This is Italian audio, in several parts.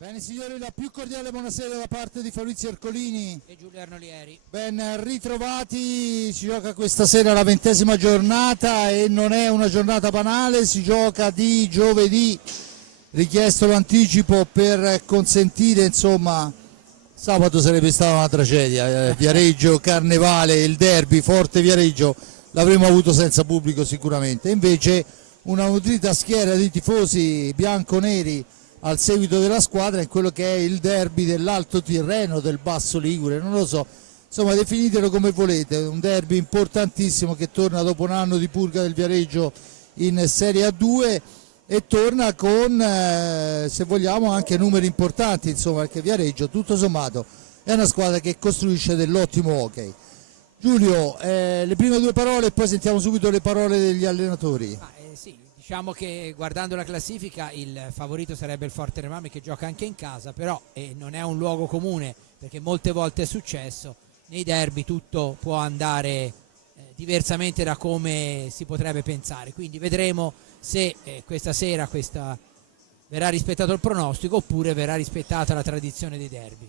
Bene signori, la più cordiale buonasera da parte di Fabrizio Ercolini e Giulio Arnolieri. Ben ritrovati, si gioca questa sera la 20ª giornata e non è una giornata banale, si gioca di giovedì, richiesto l'anticipo per consentire, insomma, sabato sarebbe stata una tragedia, Viareggio, Carnevale, il derby, Forte Viareggio, l'avremmo avuto senza pubblico sicuramente, invece una nutrita schiera di tifosi bianco-neri al seguito della squadra in quello che è il derby dell'Alto Tirreno, del Basso Ligure, non lo so, insomma definitelo come volete, un derby importantissimo che torna dopo un anno di purga del Viareggio in Serie A2 e torna con, se vogliamo, anche numeri importanti, insomma, perché Viareggio tutto sommato è una squadra che costruisce dell'ottimo hockey. Giulio, le prime due parole e poi sentiamo subito le parole degli allenatori. Sì, diciamo che guardando la classifica il favorito sarebbe il Forte Remame, che gioca anche in casa, però non è un luogo comune, perché molte volte è successo, nei derby tutto può andare diversamente da come si potrebbe pensare, quindi vedremo se questa sera verrà rispettato il pronostico oppure verrà rispettata la tradizione dei derby.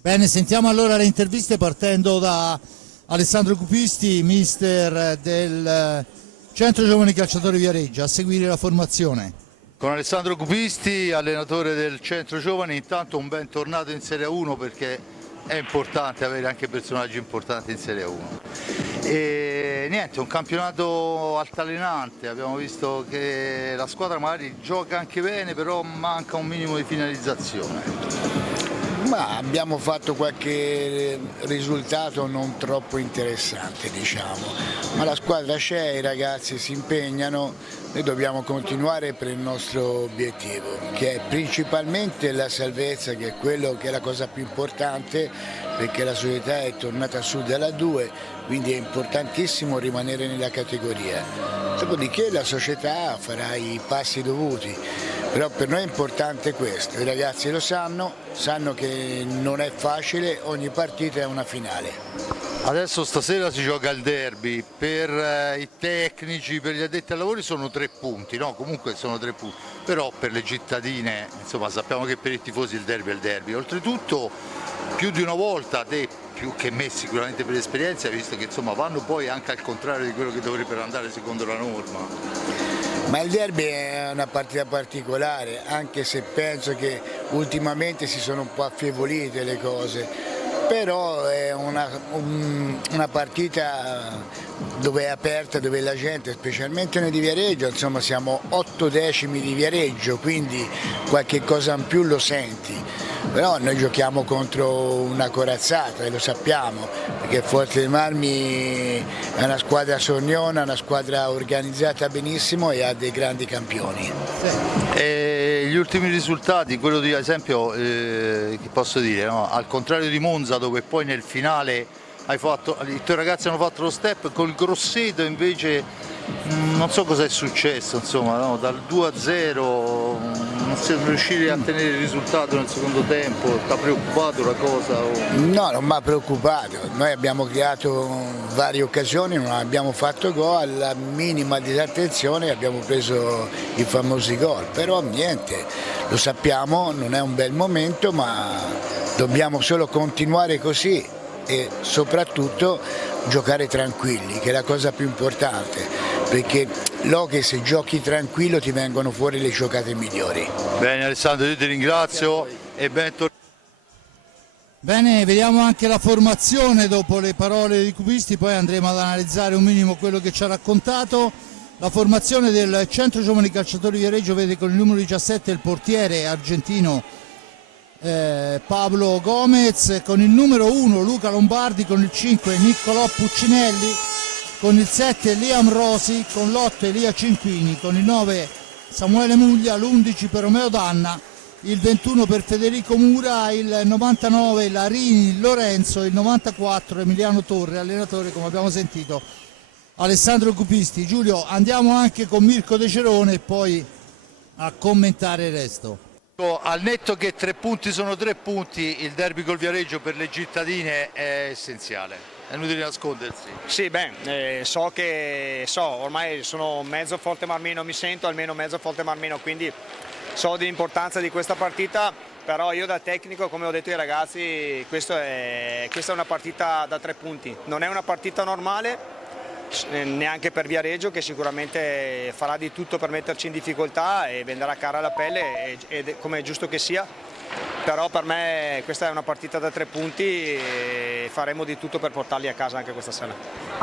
Bene, sentiamo allora le interviste partendo da Alessandro Cupisti, mister del Centro Giovani Calciatori Viareggio, a seguire la formazione. Con Alessandro Cupisti, allenatore del Centro Giovani, intanto un bentornato in Serie 1 perché è importante avere anche personaggi importanti in Serie 1. E niente, un campionato altalenante, abbiamo visto che la squadra magari gioca anche bene, però manca un minimo di finalizzazione. Ma abbiamo fatto qualche risultato non troppo interessante, diciamo, ma la squadra c'è, i ragazzi si impegnano, noi dobbiamo continuare per il nostro obiettivo, che è principalmente la salvezza, che è quello che è la cosa più importante, perché la società è tornata su dalla 2, quindi è importantissimo rimanere nella categoria. Dopodiché la società farà i passi dovuti. Però per noi è importante questo, i ragazzi lo sanno che non è facile, ogni partita è una finale. Adesso stasera si gioca il derby, per i tecnici, per gli addetti ai lavori sono 3 punti, no? Comunque sono 3 punti, però per le cittadine, insomma, sappiamo che per i tifosi il derby è il derby. Oltretutto più di una volta, te più che me sicuramente per esperienza, visto che insomma vanno poi anche al contrario di quello che dovrebbero andare secondo la norma. Ma il derby è una partita particolare, anche se penso che ultimamente si sono un po' affievolite le cose, però è una partita dove è aperta, dove la gente, specialmente noi di Viareggio, insomma siamo 8 decimi di Viareggio, quindi qualche cosa in più lo senti. Però noi giochiamo contro una corazzata e lo sappiamo, perché Forte dei Marmi è una squadra sorniona, una squadra organizzata benissimo e ha dei grandi campioni. E gli ultimi risultati, quello di esempio, che posso dire, no? Al contrario di Monza, dove poi nel finale i tuoi ragazzi hanno fatto lo step, col Grosseto invece non so cosa è successo, insomma, no? Dal 2-0 non siamo riusciti a tenere il risultato nel secondo tempo, ti ha preoccupato la cosa? No, non mi ha preoccupato, noi abbiamo creato varie occasioni, non abbiamo fatto gol, alla minima disattenzione abbiamo preso i famosi gol, però niente, lo sappiamo, non è un bel momento, ma dobbiamo solo continuare così e soprattutto giocare tranquilli, che è la cosa più importante, perché l'hockey, se giochi tranquillo, ti vengono fuori le giocate migliori. Bene Alessandro, io ti ringrazio e bentornato. Bene, vediamo anche la formazione dopo le parole di Cupisti, poi andremo ad analizzare un minimo quello che ci ha raccontato. La formazione del Centro Giovani Calciatori Viareggio vede con il numero 17 il portiere argentino Pablo Gomez, con il numero 1 Luca Lombardi, con il 5 Niccolò Puccinelli, con il 7 Liam Rosi, con l'8 Elia Cinquini, con il 9 Samuele Muglia, l'11 per Romeo Danna, il 21 per Federico Mura, il 99 Larini Lorenzo, il 94 Emiliano Torre, allenatore come abbiamo sentito Alessandro Cupisti. Giulio, andiamo anche con Mirko De Cerone e poi a commentare il resto. Al netto che 3 punti sono 3 punti, il derby col Viareggio per le cittadine è essenziale, è inutile nascondersi. Sì, ormai sono mezzo Forte Marmino, mi sento almeno mezzo Forte Marmino, quindi so dell'importanza di questa partita però io da tecnico, come ho detto ai ragazzi, questa è una partita da 3 punti, non è una partita normale, neanche per Viareggio, che sicuramente farà di tutto per metterci in difficoltà e venderà cara la pelle, come è giusto che sia. Però per me questa è una partita da 3 punti e faremo di tutto per portarli a casa anche questa sera.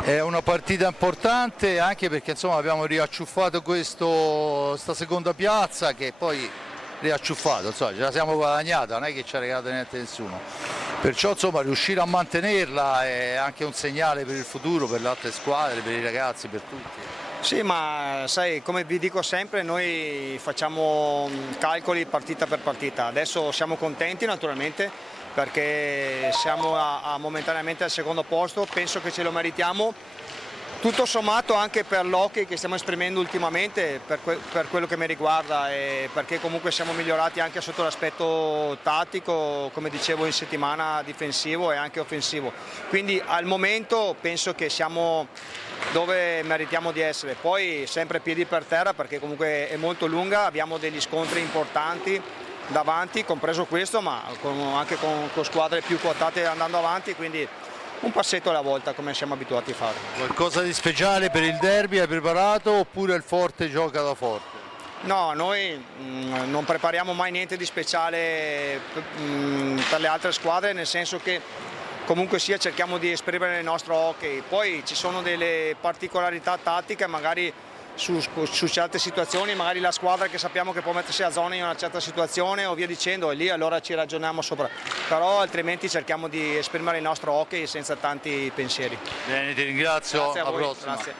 È una partita importante anche perché insomma abbiamo riacciuffato questa seconda piazza, che poi riacciuffato, insomma ce la siamo guadagnata, non è che ci ha regalato niente nessuno. Perciò insomma riuscire a mantenerla è anche un segnale per il futuro, per le altre squadre, per i ragazzi, per tutti. Sì, ma sai, come vi dico sempre, noi facciamo calcoli partita per partita. Adesso siamo contenti naturalmente perché siamo momentaneamente al secondo posto, penso che ce lo meritiamo. Tutto sommato anche per l'hockey che stiamo esprimendo ultimamente, per quello che mi riguarda, e perché comunque siamo migliorati anche sotto l'aspetto tattico, come dicevo in settimana, difensivo e anche offensivo. Quindi al momento penso che siamo dove meritiamo di essere, poi sempre piedi per terra perché comunque è molto lunga, abbiamo degli scontri importanti davanti, compreso questo, ma anche con squadre più quotate andando avanti, quindi un passetto alla volta come siamo abituati a fare. Qualcosa di speciale per il derby hai preparato oppure il Forte gioca da forte? No, noi non prepariamo mai niente di speciale per le altre squadre, nel senso che comunque sia cerchiamo di esprimere il nostro hockey, poi ci sono delle particolarità tattiche magari su certe situazioni, magari la squadra che sappiamo che può mettersi a zona in una certa situazione o via dicendo, e lì allora ci ragioniamo sopra, però altrimenti cerchiamo di esprimere il nostro hockey senza tanti pensieri. Bene, ti ringrazio, Grazie a alla voi. prossima. Grazie.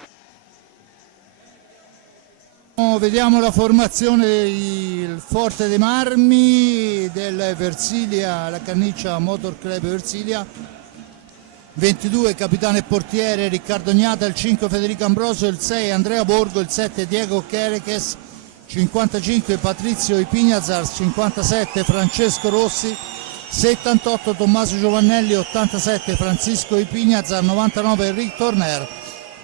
Vediamo la formazione del Forte dei Marmi, del Versilia, la Canniccia Motor Club Versilia. 22 capitano e portiere Riccardo Gnata, il 5 Federico Ambrosio, il 6 Andrea Borgo, il 7 Diego Chereches, 55 Patrizio Ipignazar, 57 Francesco Rossi, 78 Tommaso Giovannelli, 87 Francisco Ipignazar, 99 Enric Torner,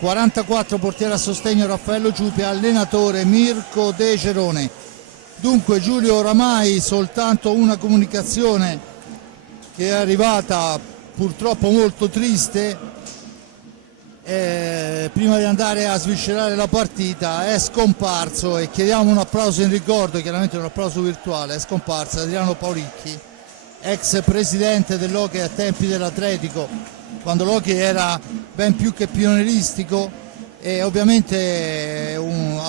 44 portiere a sostegno Raffaello Giupia, allenatore Mirko De Cerone. Dunque Giulio, oramai soltanto una comunicazione che è arrivata purtroppo molto triste, prima di andare a sviscerare la partita. È scomparso, e chiediamo un applauso in ricordo, chiaramente un applauso virtuale, è scomparso Adriano Pauricchi, ex presidente dell'hockey a tempi dell'Atletico, quando l'hockey era ben più che pionieristico, e ovviamente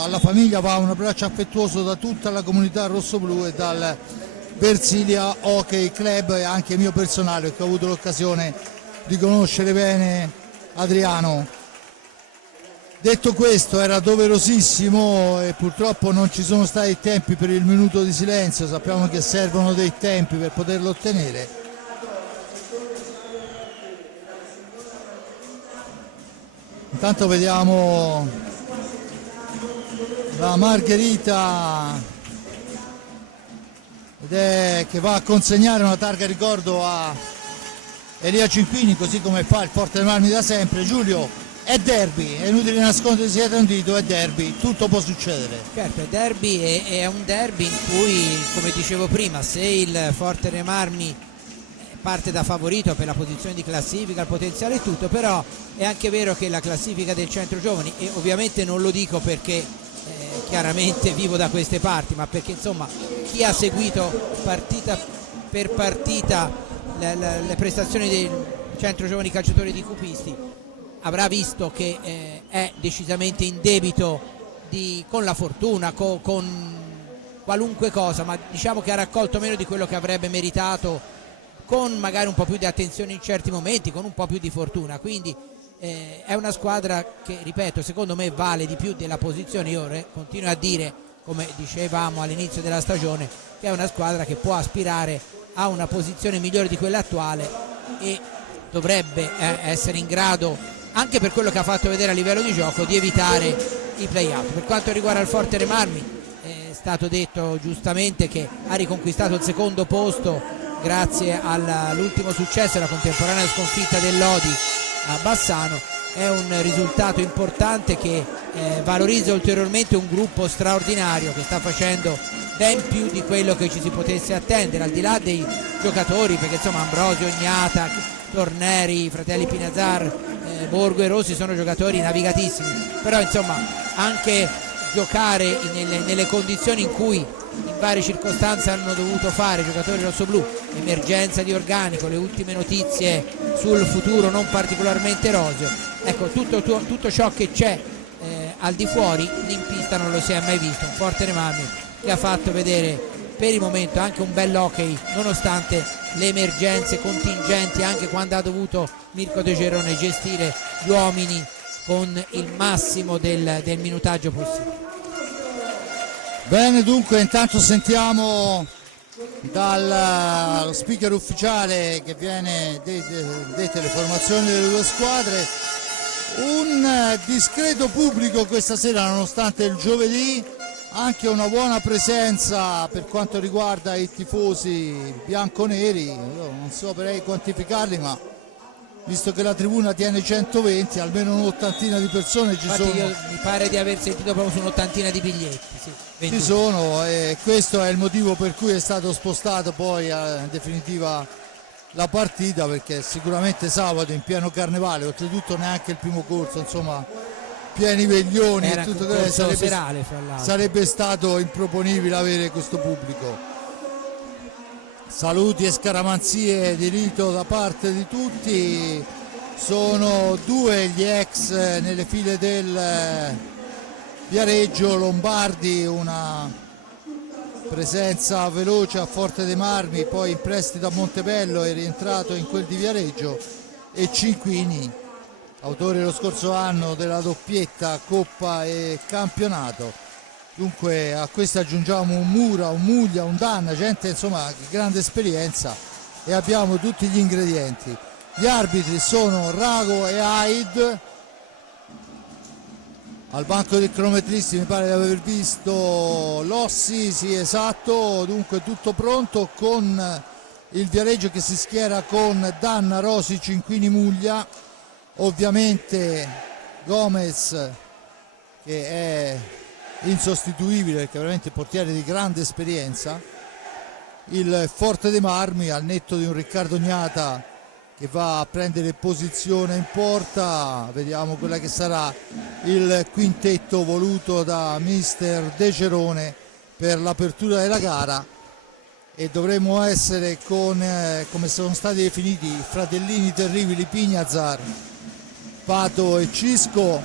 alla famiglia va un abbraccio affettuoso da tutta la comunità rossoblu e dal Versilia Hockey Club, e anche mio personale, che ho avuto l'occasione di conoscere bene Adriano. Detto questo, era doverosissimo, e purtroppo non ci sono stati tempi per il minuto di silenzio, sappiamo che servono dei tempi per poterlo ottenere. Intanto vediamo la Margherita che va a consegnare una targa ricordo a Elia Cinquini, così come fa il Forte dei Marmi da sempre. Giulio, è derby, è inutile nascondersi dietro un dito, è derby, tutto può succedere. Certo, è derby, è un derby in cui, come dicevo prima, se il Forte dei Marmi parte da favorito per la posizione di classifica, il potenziale e tutto, però è anche vero che la classifica del Centro Giovani, e ovviamente non lo dico perché chiaramente vivo da queste parti, ma perché insomma chi ha seguito partita per partita le prestazioni del Centro Giovani Calciatori di Cupisti avrà visto che è decisamente in debito con la fortuna, con qualunque cosa, ma diciamo che ha raccolto meno di quello che avrebbe meritato, con magari un po' più di attenzione in certi momenti, con un po' più di fortuna. Quindi è una squadra che, ripeto, secondo me vale di più della posizione. Io continuo a dire, come dicevamo all'inizio della stagione, che è una squadra che può aspirare a una posizione migliore di quella attuale e dovrebbe essere in grado, anche per quello che ha fatto vedere a livello di gioco, di evitare i play-out. Per quanto riguarda il Forte dei Marmi, è stato detto giustamente che ha riconquistato il secondo posto grazie all'ultimo successo e alla contemporanea sconfitta dell'Odi a Bassano. È un risultato importante che valorizza ulteriormente un gruppo straordinario che sta facendo ben più di quello che ci si potesse attendere, al di là dei giocatori, perché insomma Ambrosio, Ognata, Torneri, fratelli Pinazzar, Borgo e Rossi sono giocatori navigatissimi, però insomma anche giocare nelle condizioni in cui in varie circostanze hanno dovuto fare i giocatori rossoblù, emergenza di organico, le ultime notizie sul futuro non particolarmente roseo, ecco tutto ciò che c'è al di fuori in pista non lo si è mai visto. Un Forte dei Marmi che ha fatto vedere per il momento anche un bel hockey nonostante le emergenze contingenti, anche quando ha dovuto Mirko De Gerone gestire gli uomini con il massimo del minutaggio possibile. Bene, dunque intanto sentiamo dallo speaker ufficiale che viene dette le formazioni delle due squadre. Un discreto pubblico questa sera nonostante il giovedì, anche una buona presenza per quanto riguarda i tifosi bianconeri. Io non saprei quantificarli, ma visto che la tribuna tiene 120, almeno un'ottantina di persone ci Infatti sono. mi pare di aver sentito proprio su un'ottantina di biglietti, sì, Ci sono, e questo è il motivo per cui è stato spostato poi in definitiva la partita, perché sicuramente sabato in pieno carnevale, oltretutto neanche il primo corso, insomma pieni veglioni era e tutto un corso sarebbe, serale, fra l'altro. sarebbe stato improponibile avere questo pubblico. Saluti e scaramanzie di rito da parte di tutti. Sono due gli ex nelle file del Viareggio, Lombardi, una presenza veloce a Forte dei Marmi, poi in prestito a Montebello e rientrato in quel di Viareggio, e Cinquini, autore lo scorso anno della doppietta Coppa e Campionato. Dunque a questo aggiungiamo un Mura, un Muglia, un Danna, gente insomma di grande esperienza, e abbiamo tutti gli ingredienti. Gli arbitri sono Rago e Aid. Al banco dei cronometristi mi pare di aver visto Lossi, sì esatto, dunque tutto pronto con il Viareggio che si schiera con Danna, Rosi, Cinquini, Muglia, ovviamente Gomez che è insostituibile perché è veramente portiere di grande esperienza, il Forte dei Marmi al netto di un Riccardo Gnata che va a prendere posizione in porta. Vediamo quella che sarà il quintetto voluto da mister De Gerone per l'apertura della gara, e dovremmo essere con come sono stati definiti i fratellini terribili Pinazzar, Pato e Cisco,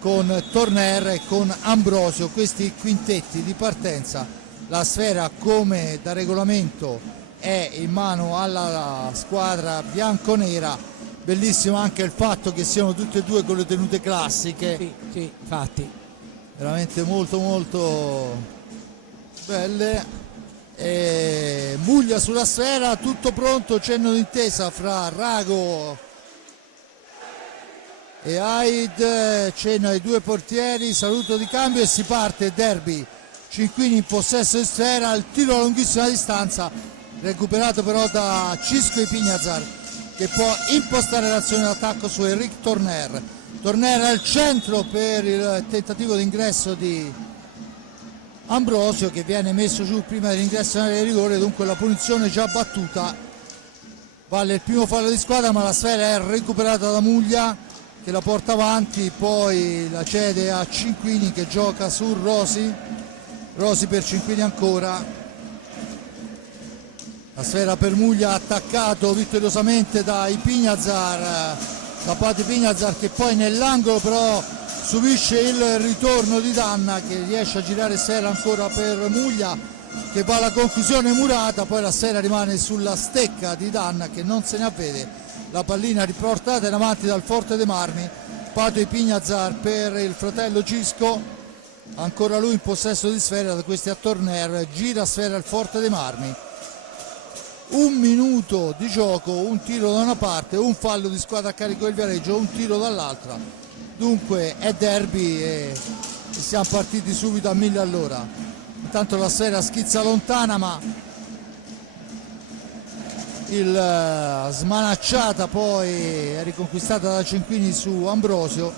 con Torner e con Ambrosio, questi quintetti di partenza. La sfera come da regolamento è in mano alla squadra bianconera. Bellissimo anche il fatto che siano tutte e due con le tenute classiche, sì, infatti veramente molto molto belle. E Muglia sulla sfera, tutto pronto, cenno d'intesa fra Rago e Aid, cenno ai due portieri, saluto di cambio e si parte. Derby, Cinquini in possesso di sfera, il tiro a lunghissima distanza recuperato però da Cisco e Pinazzar, che può impostare l'azione d'attacco su Eric Torner. Torner al centro per il tentativo d'ingresso di Ambrosio, che viene messo giù prima dell'ingresso nell'area di rigore, dunque la punizione già battuta. Vale il primo fallo di squadra, ma la sfera è recuperata da Muglia che la porta avanti, poi la cede a Cinquini che gioca su Rosi per Cinquini ancora. La sfera per Muglia, attaccato vittoriosamente dai Pinazzar, da Pati Pinazzar, che poi nell'angolo però subisce il ritorno di Danna che riesce a girare sfera ancora per Muglia, che va alla conclusione murata, poi la sfera rimane sulla stecca di Danna che non se ne avvede. La pallina riportata in avanti dal Forte dei Marmi, Pato e Pinazzar per il fratello Cisco, ancora lui in possesso di sfera, da questi a Torner, gira sfera il Forte dei Marmi. 1 minuto di gioco, un tiro da una parte, un fallo di squadra a carico del Viareggio, un tiro dall'altra. Dunque è derby e siamo partiti subito a 1000 all'ora. Intanto la sfera schizza lontana, ma smanacciata poi è riconquistata da Cinquini su Ambrosio.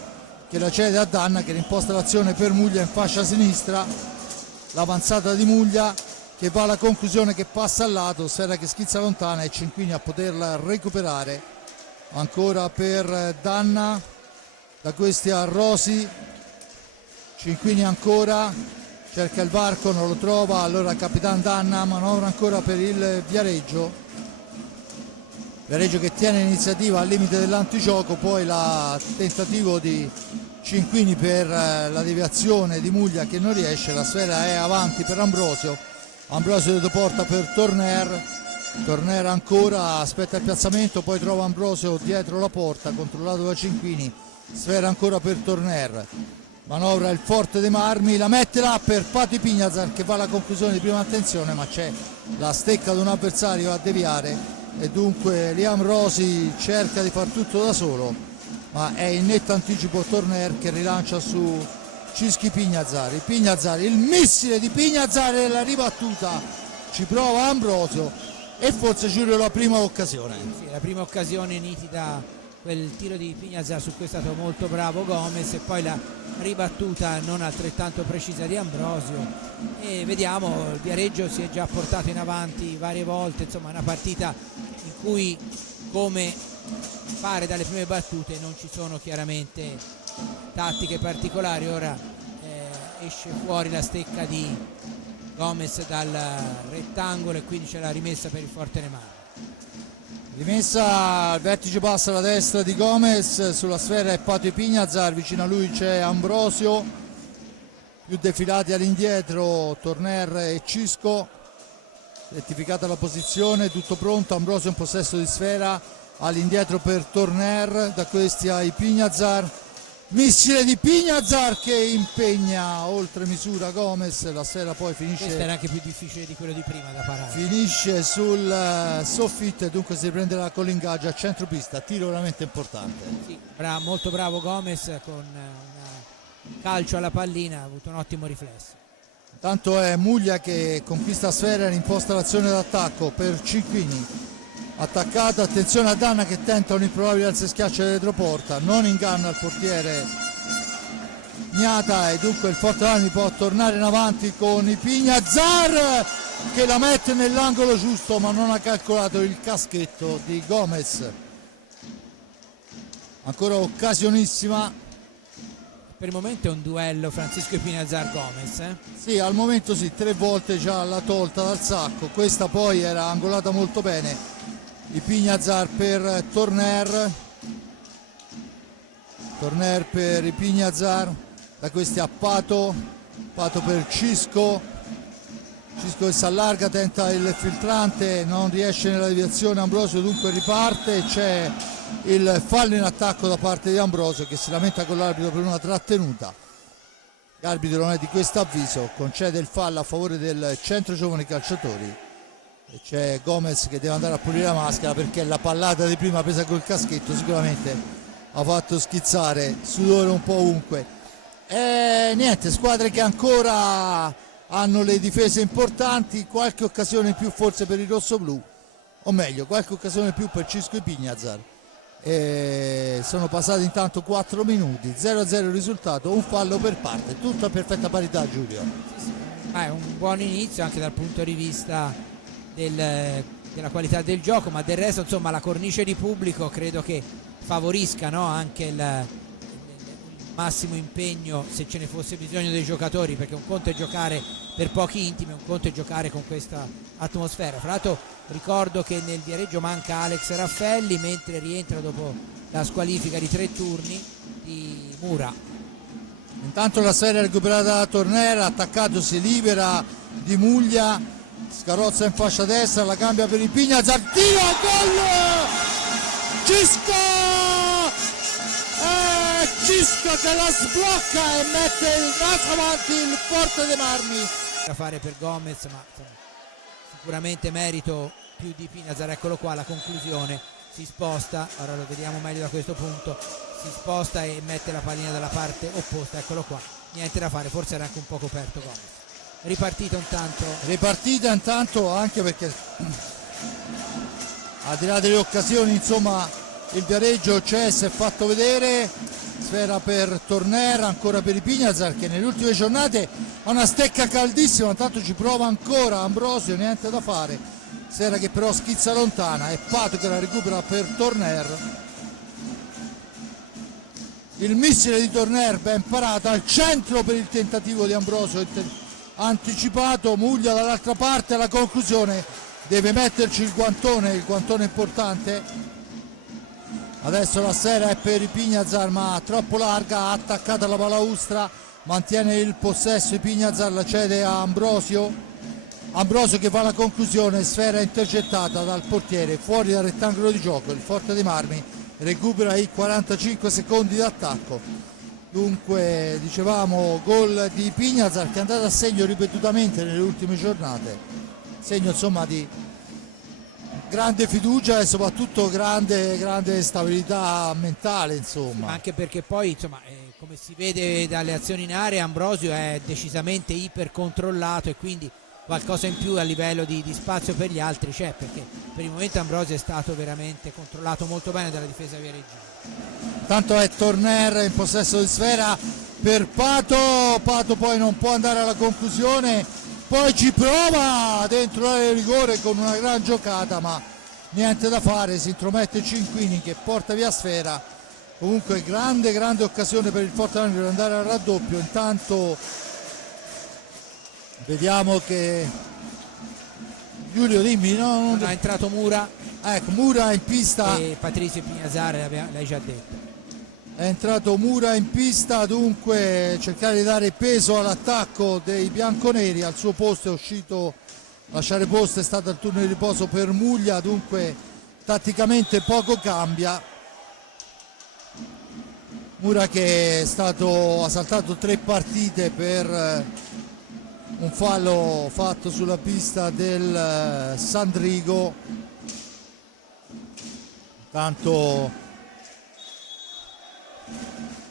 che la cede a Danna, che imposta l'azione per Muglia in fascia sinistra. L'avanzata di Muglia che va alla conclusione, che passa al lato, Sfera che schizza lontana e Cinquini a poterla recuperare. Ancora per Danna, da questi a Rosi, Cinquini ancora, cerca il varco, non lo trova, allora Capitan Danna, manovra ancora per il Viareggio che tiene l'iniziativa al limite dell'antigioco, poi il tentativo di Cinquini per la deviazione di Muglia che non riesce, la sfera è avanti per Ambrosio porta per Torner ancora, aspetta il piazzamento, poi trova Ambrosio dietro la porta, controllato da Cinquini, sfera ancora per Torner, manovra il Forte dei Marmi, la mette là per Pati Pignazar che va alla conclusione di prima attenzione, ma c'è la stecca di un avversario a deviare e dunque Liam Rosi cerca di far tutto da solo, ma è in netto anticipo Torner che rilancia su Cischi Pignazar, il missile di Pignazar e la ribattuta, ci prova Ambrosio e forse Giulio la prima occasione. Sì, la prima occasione nitida, quel tiro di Pignazar su cui è stato molto bravo Gomez, e poi la ribattuta non altrettanto precisa di Ambrosio, e vediamo il Viareggio si è già portato in avanti varie volte, insomma è una partita in cui, come fare dalle prime battute, non ci sono chiaramente tattiche particolari. Ora esce fuori la stecca di Gomez dal rettangolo e quindi c'è la rimessa per il Forte dei Marmi. Rimessa al vertice bassa alla destra di Gomez, sulla sfera è Pati Pignazar, vicino a lui c'è Ambrosio, più defilati all'indietro Torner e Cisco, rettificata la posizione, tutto pronto, Ambrosio in possesso di sfera, all'indietro per Torner, da questi ai Pignazar, missile di Pignazar che impegna oltre misura Gomez, la sfera poi finisce, questo era anche più difficile di quello di prima da parare, finisce sul soffitto e dunque si prenderà con l'ingaggio a centropista, tiro veramente importante. sì, molto bravo Gomez con un calcio alla pallina, ha avuto un ottimo riflesso. Intanto è Muglia che conquista sfera e imposta l'azione d'attacco per Cinquini, attaccato, attenzione a Danna che tenta un improbabile alzeschiaccio di retroporta, non inganna il portiere Gnata e dunque il Forte dei Marmi può tornare in avanti con i Pignazar che la mette nell'angolo giusto, ma non ha calcolato il caschetto di Gomez. Ancora occasionissima. Per il momento è un duello Francisco e Pignazar Gomez, Sì, al momento sì, 3 volte già l'ha tolta dal sacco, questa poi era angolata molto bene. I Pignazar per Torner per i Pignazar, da questi a Pato per Cisco che si allarga, tenta il filtrante, non riesce nella deviazione Ambrosio, dunque riparte, c'è il fallo in attacco da parte di Ambrosio che si lamenta con l'arbitro per una trattenuta. L'arbitro non è di questo avviso, concede il fallo a favore del Centro Giovani Calciatori. E c'è Gomez che deve andare a pulire la maschera perché la pallata di prima presa col caschetto sicuramente ha fatto schizzare sudore un po' ovunque. E niente, squadre che ancora hanno le difese importanti, qualche occasione in più forse per il rossoblù, o meglio qualche occasione in più per Cisco e Pignazar. E sono passati intanto 4 minuti, 0-0 il risultato, un fallo per parte, tutto a perfetta parità, Giulio. È un buon inizio anche dal punto di vista della qualità del gioco, ma del resto insomma la cornice di pubblico credo che favorisca, no? Anche il massimo impegno se ce ne fosse bisogno dei giocatori, perché un conto è giocare per pochi intimi, un conto è giocare con questa atmosfera. Fra l'altro ricordo che nel Viareggio manca Alex Raffelli, mentre rientra dopo la squalifica di 3 turni di Mura. Intanto la serie recuperata da Torner, attaccato si libera di Muglia, scarrozza in fascia destra, la cambia per il Pignazar, tiro, gol! Cisco che la sblocca e mette il naso avanti il Forte dei Marmi. Da fare per Gomez, ma insomma, sicuramente merito più di Pignazar. Eccolo qua, la conclusione, si sposta, ora lo vediamo meglio da questo punto, si sposta e mette la pallina dalla parte opposta, eccolo qua, niente da fare, forse era anche un po' coperto Gomez. Ripartita intanto anche perché al di là delle occasioni insomma il Viareggio c'è, si è fatto vedere, Sfera per Torner, ancora per i Pignazar che nelle ultime giornate ha una stecca caldissima, intanto ci prova ancora Ambrosio, niente da fare. Sfera che però schizza lontana, è Pato che la recupera per Torner. Il missile di Torner ben parato al centro per il tentativo di Ambrosio anticipato. Muglia dall'altra parte, alla conclusione deve metterci il guantone importante. Adesso la sfera è per i Pignazar ma troppo larga, attaccata alla balaustra, mantiene il possesso i Pignazar, la cede a Ambrosio che va alla conclusione, sfera intercettata dal portiere fuori dal rettangolo di gioco. Il Forte dei Marmi recupera i 45 secondi d'attacco. Dunque dicevamo gol di Pignazar che è andato a segno ripetutamente nelle ultime giornate, segno insomma di grande fiducia e soprattutto grande stabilità mentale, insomma. Anche perché poi insomma come si vede dalle azioni in area, Ambrosio è decisamente ipercontrollato e quindi qualcosa in più a livello di spazio per gli altri c'è, perché per il momento Ambrosio è stato veramente controllato molto bene dalla difesa viareggina. Tanto è Torner in possesso di sfera per Pato poi non può andare alla conclusione, poi ci prova dentro l'area di rigore con una gran giocata ma niente da fare, si intromette Cinquini che porta via sfera. Comunque grande occasione per il Forte per andare al raddoppio. Intanto vediamo che Giulio, dimmi, no? Ha entrato Mura, ecco, Mura in pista e Patrizio Pignazar, l'hai già detto. È entrato Mura in pista, dunque cercare di dare peso all'attacco dei bianconeri. Al suo posto è uscito, lasciare posto è stato il turno di riposo per Muglia, dunque tatticamente poco cambia. Mura che ha saltato 3 partite per un fallo fatto sulla pista del Sandrigo. Tanto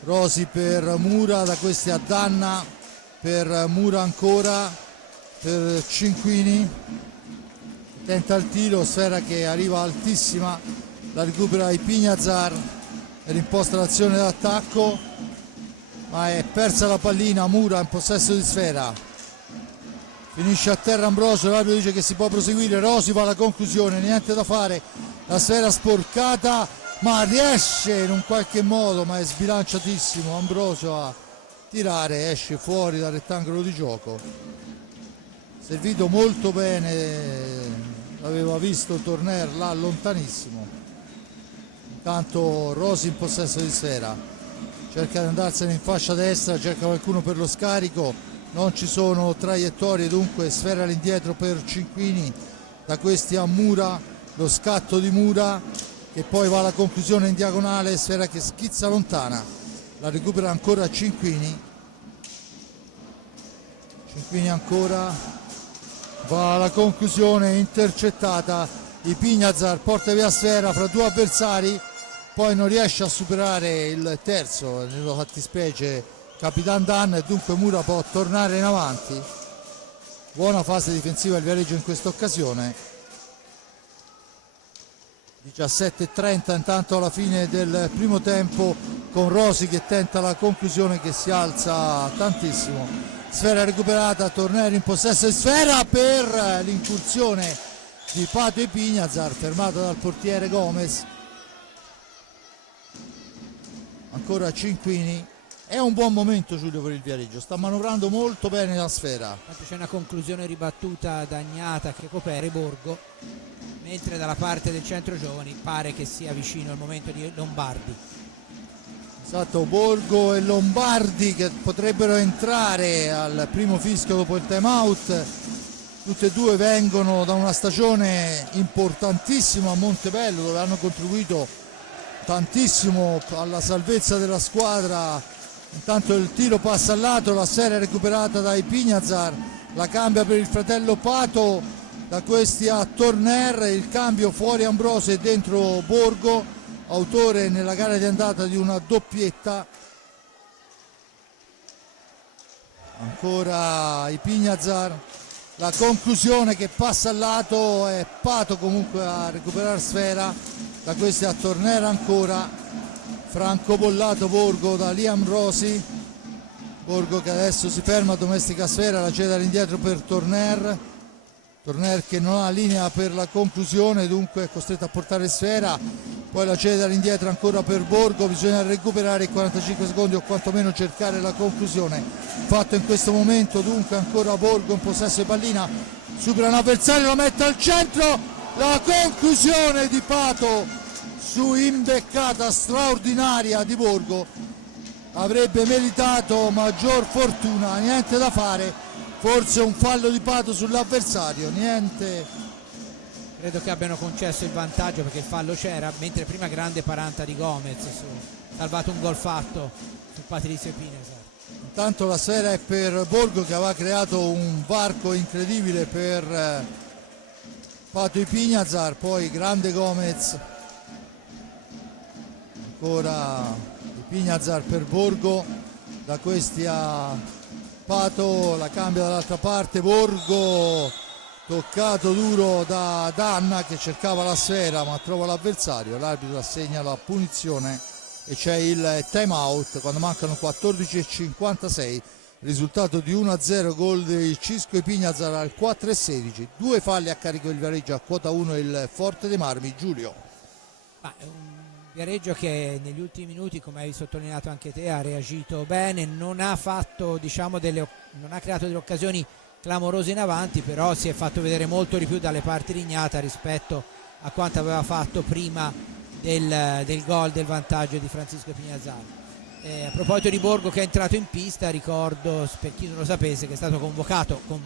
Rosi per Mura, da questi a Danna, per Mura ancora, per Cinquini, tenta il tiro, sfera che arriva altissima, la recupera i Pignazar e rimposta l'azione d'attacco, ma è persa la pallina. Mura in possesso di sfera, finisce a terra Ambrosio, l'arbitro dice che si può proseguire, Rosi va alla conclusione, niente da fare, la sfera sporcata ma riesce in un qualche modo, ma è sbilanciatissimo Ambrosio a tirare, esce fuori dal rettangolo di gioco. Servito molto bene, l'aveva visto Torner là lontanissimo. Intanto Rosi in possesso di sfera, cerca di andarsene in fascia destra, cerca qualcuno per lo scarico, non ci sono traiettorie, dunque sfera all'indietro per Cinquini, da questi a Mura, lo scatto di Mura che poi va alla conclusione in diagonale, sfera che schizza lontana, la recupera ancora Cinquini ancora, va alla conclusione, intercettata, i Pignazar porta via sfera fra 2 avversari, poi non riesce a superare il terzo, nella fattispecie Capitan Dan, e dunque Mura può tornare in avanti. Buona fase difensiva il Viareggio in questa occasione. 17:30 intanto alla fine del primo tempo, con Rosi che tenta la conclusione, che si alza tantissimo. Sfera recuperata, Torneri in possesso di sfera per l'incursione di Pato e Pignazar, fermata dal portiere Gomez. Ancora Cinquini. È un buon momento Giulio per il Viareggio, sta manovrando molto bene la sfera. C'è una conclusione ribattuta da Agnata che copre Borgo, mentre dalla parte del centro giovani pare che sia vicino il momento di Lombardi. Esatto, Borgo e Lombardi che potrebbero entrare al primo fischio dopo il time out. Tutte e due vengono da una stagione importantissima a Montebello, dove hanno contribuito tantissimo alla salvezza della squadra. Intanto il tiro passa al lato, la serie recuperata dai Pignazar, la cambia per il fratello Pato, da questi a Torner, il cambio fuori Ambrosio e dentro Borgo, autore nella gara di andata di una doppietta. Ancora i Pignazar, la conclusione che passa al lato, è Pato comunque a recuperare sfera, da questi a Torner ancora. francobollato Borgo da Liam Rossi. Borgo che adesso si ferma, domestica sfera, la cede all'indietro per Torner che non ha linea per la conclusione, dunque è costretto a portare sfera, poi la cede all'indietro ancora per Borgo, bisogna recuperare i 45 secondi o quantomeno cercare la conclusione fatto in questo momento. Dunque ancora Borgo in possesso di pallina, supera un avversario, lo mette al centro, la conclusione di Pato su imbeccata straordinaria di Borgo, avrebbe meritato maggior fortuna, niente da fare. Forse un fallo di Pato sull'avversario, niente. Credo che abbiano concesso il vantaggio perché il fallo c'era, mentre prima grande parata di Gomez, salvato un gol fatto su Patrizio Pinezar. Intanto la sfera è per Borgo che aveva creato un varco incredibile per Pato Ipignazar, poi grande Gomez, ancora Ipignazar per Borgo, da questi a Pato, la cambia dall'altra parte, Borgo toccato duro da Danna che cercava la sfera ma trova l'avversario, l'arbitro assegna la punizione e c'è il time out quando mancano 14:56, risultato di 1-0, gol di Cisco Ipignazar al 4:16, due falli a carico del Viareggio, a quota 1 il Forte dei Marmi. Giulio. Viareggio che negli ultimi minuti, come hai sottolineato anche te, ha reagito bene, non ha fatto, non ha creato delle occasioni clamorose in avanti, però si è fatto vedere molto di più dalle parti Rignata rispetto a quanto aveva fatto prima del gol del vantaggio di Francisco Ipignazar. A proposito di Borgo che è entrato in pista, ricordo per chi non lo sapesse che è stato convocato con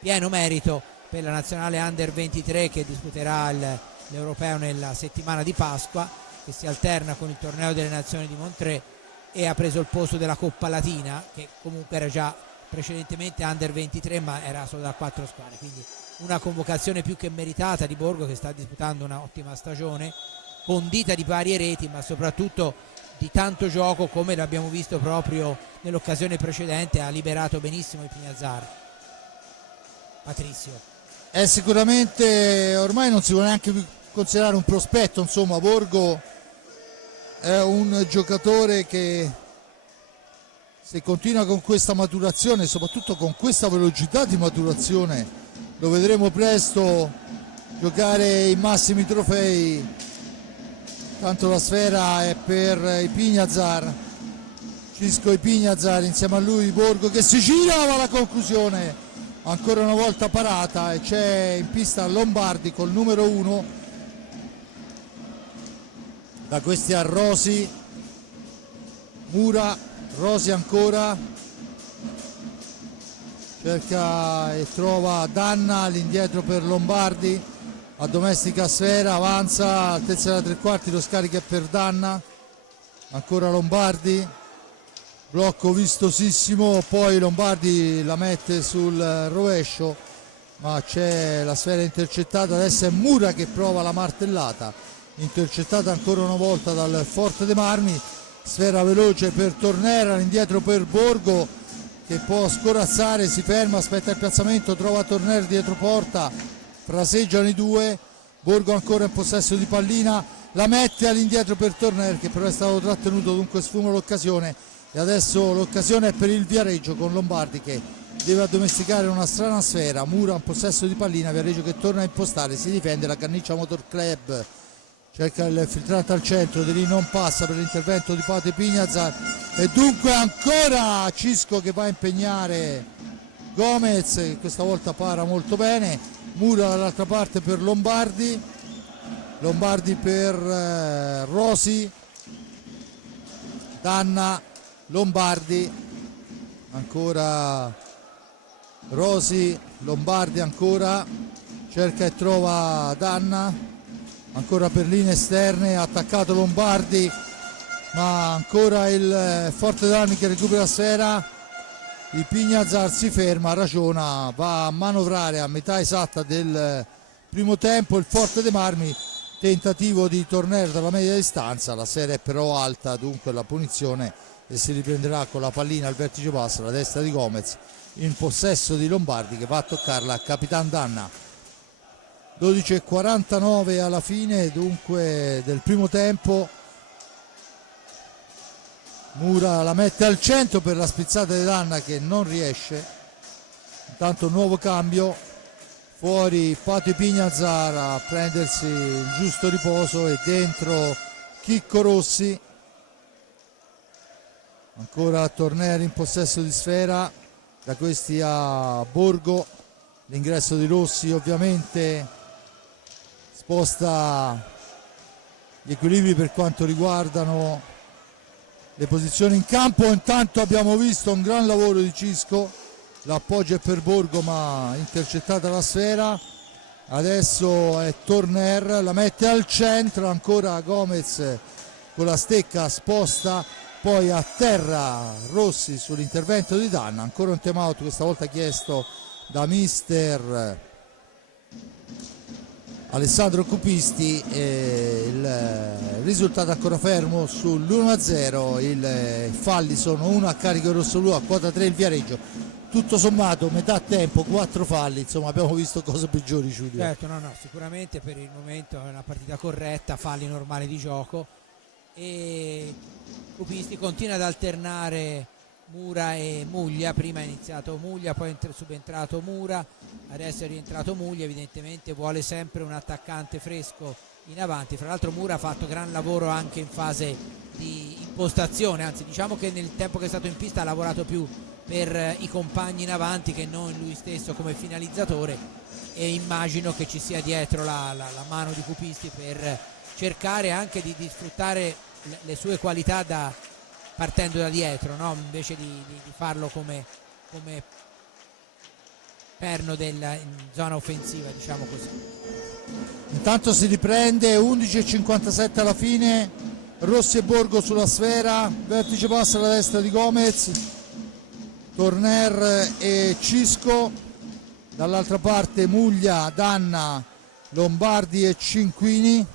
pieno merito per la nazionale Under 23 che disputerà l'Europeo nella settimana di Pasqua, che si alterna con il torneo delle nazioni di Montreux, e ha preso il posto della Coppa Latina che comunque era già precedentemente Under 23 ma era solo da 4 squadre, quindi una convocazione più che meritata di Borgo che sta disputando un'ottima stagione condita di varie reti ma soprattutto di tanto gioco, come l'abbiamo visto proprio nell'occasione precedente, ha liberato benissimo Ipignazar. Patrizio. È sicuramente, ormai non si può neanche più considerare un prospetto, insomma Borgo è un giocatore che se continua con questa maturazione, soprattutto con questa velocità di maturazione, lo vedremo presto giocare i massimi trofei. Tanto la sfera è per Ipignazar, Cisco Ipignazar, insieme a lui Borgo che si gira, ma la conclusione ancora una volta parata, e c'è in pista Lombardi col numero 1, da questi a Rosi, Mura, Rosi ancora, cerca e trova Danna all'indietro per Lombardi, a domestica sfera, avanza altezza della tre quarti, lo scarica è per Danna, ancora Lombardi, blocco vistosissimo, poi Lombardi la mette sul rovescio ma c'è la sfera intercettata, adesso è Mura che prova la martellata, intercettata ancora una volta dal Forte dei Marmi, sfera veloce per Tornera, all'indietro per Borgo che può scorazzare, si ferma, aspetta il piazzamento, trova Torner dietro porta, fraseggiano i due, Borgo ancora in possesso di pallina, la mette all'indietro per Torner che però è stato trattenuto, dunque sfuma l'occasione e adesso l'occasione è per il Viareggio con Lombardi che deve addomesticare una strana sfera, Mura in possesso di pallina, Viareggio che torna a impostare, si difende, la Canniccia Motor Club cerca il filtrante al centro, di lì non passa per l'intervento di Pato Ipignazar e dunque ancora Cisco che va a impegnare Gomez che questa volta para molto bene, Mura dall'altra parte per Lombardi, Lombardi per Rosi, Danna, Lombardi, ancora Rosi, Lombardi ancora, cerca e trova Danna, ancora per linee esterne, attaccato Lombardi ma ancora il Forte d'Armi che recupera la sfera, Ipignazar si ferma, ragiona, va a manovrare a metà esatta del primo tempo il Forte dei Marmi, tentativo di Torner dalla media distanza, la sfera è però alta, dunque la punizione e si riprenderà con la pallina al vertice basso, la destra di Gomez in possesso di Lombardi che va a toccarla a Capitan Danna. 12:49 alla fine dunque del primo tempo, Mura la mette al centro per la spizzata di Danna che non riesce. Intanto nuovo cambio, fuori Pato Ipignazar a prendersi il giusto riposo e dentro Chicco Rossi. Ancora Torneri in possesso di sfera, da questi a Borgo, l'ingresso di Rossi ovviamente sposta gli equilibri per quanto riguardano le posizioni in campo. Intanto abbiamo visto un gran lavoro di Cisco, l'appoggio è per Borgo ma intercettata la sfera. Adesso è Torner, la mette al centro, ancora Gomez con la stecca sposta, poi a terra Rossi sull'intervento di Danna. Ancora un time out, questa volta chiesto da mister Alessandro Cupisti, il risultato ancora fermo sull'1-0, i falli sono uno a carico rossoblu, a quota 3 il Viareggio. Tutto sommato metà tempo, 4 falli, insomma abbiamo visto cose peggiori, Giulio. Certo, no, sicuramente per il momento è una partita corretta, falli normali di gioco, e Cupisti continua ad alternare Mura e Muglia. Prima è iniziato Muglia, poi è subentrato Mura, adesso è rientrato Muglia. Evidentemente vuole sempre un attaccante fresco in avanti. Fra l'altro Mura ha fatto gran lavoro anche in fase di impostazione, anzi diciamo che nel tempo che è stato in pista ha lavorato più per i compagni in avanti che non lui stesso come finalizzatore, e immagino che ci sia dietro la mano di Cupisti per cercare anche di sfruttare le sue qualità partendo da dietro, no? Invece di farlo come perno in zona offensiva, diciamo così. Intanto si riprende, 11:57 alla fine, Rossi e Borgo sulla sfera, vertice passa alla destra di Gomez, Torner e Cisco, dall'altra parte Muglia, Danna, Lombardi e Cinquini.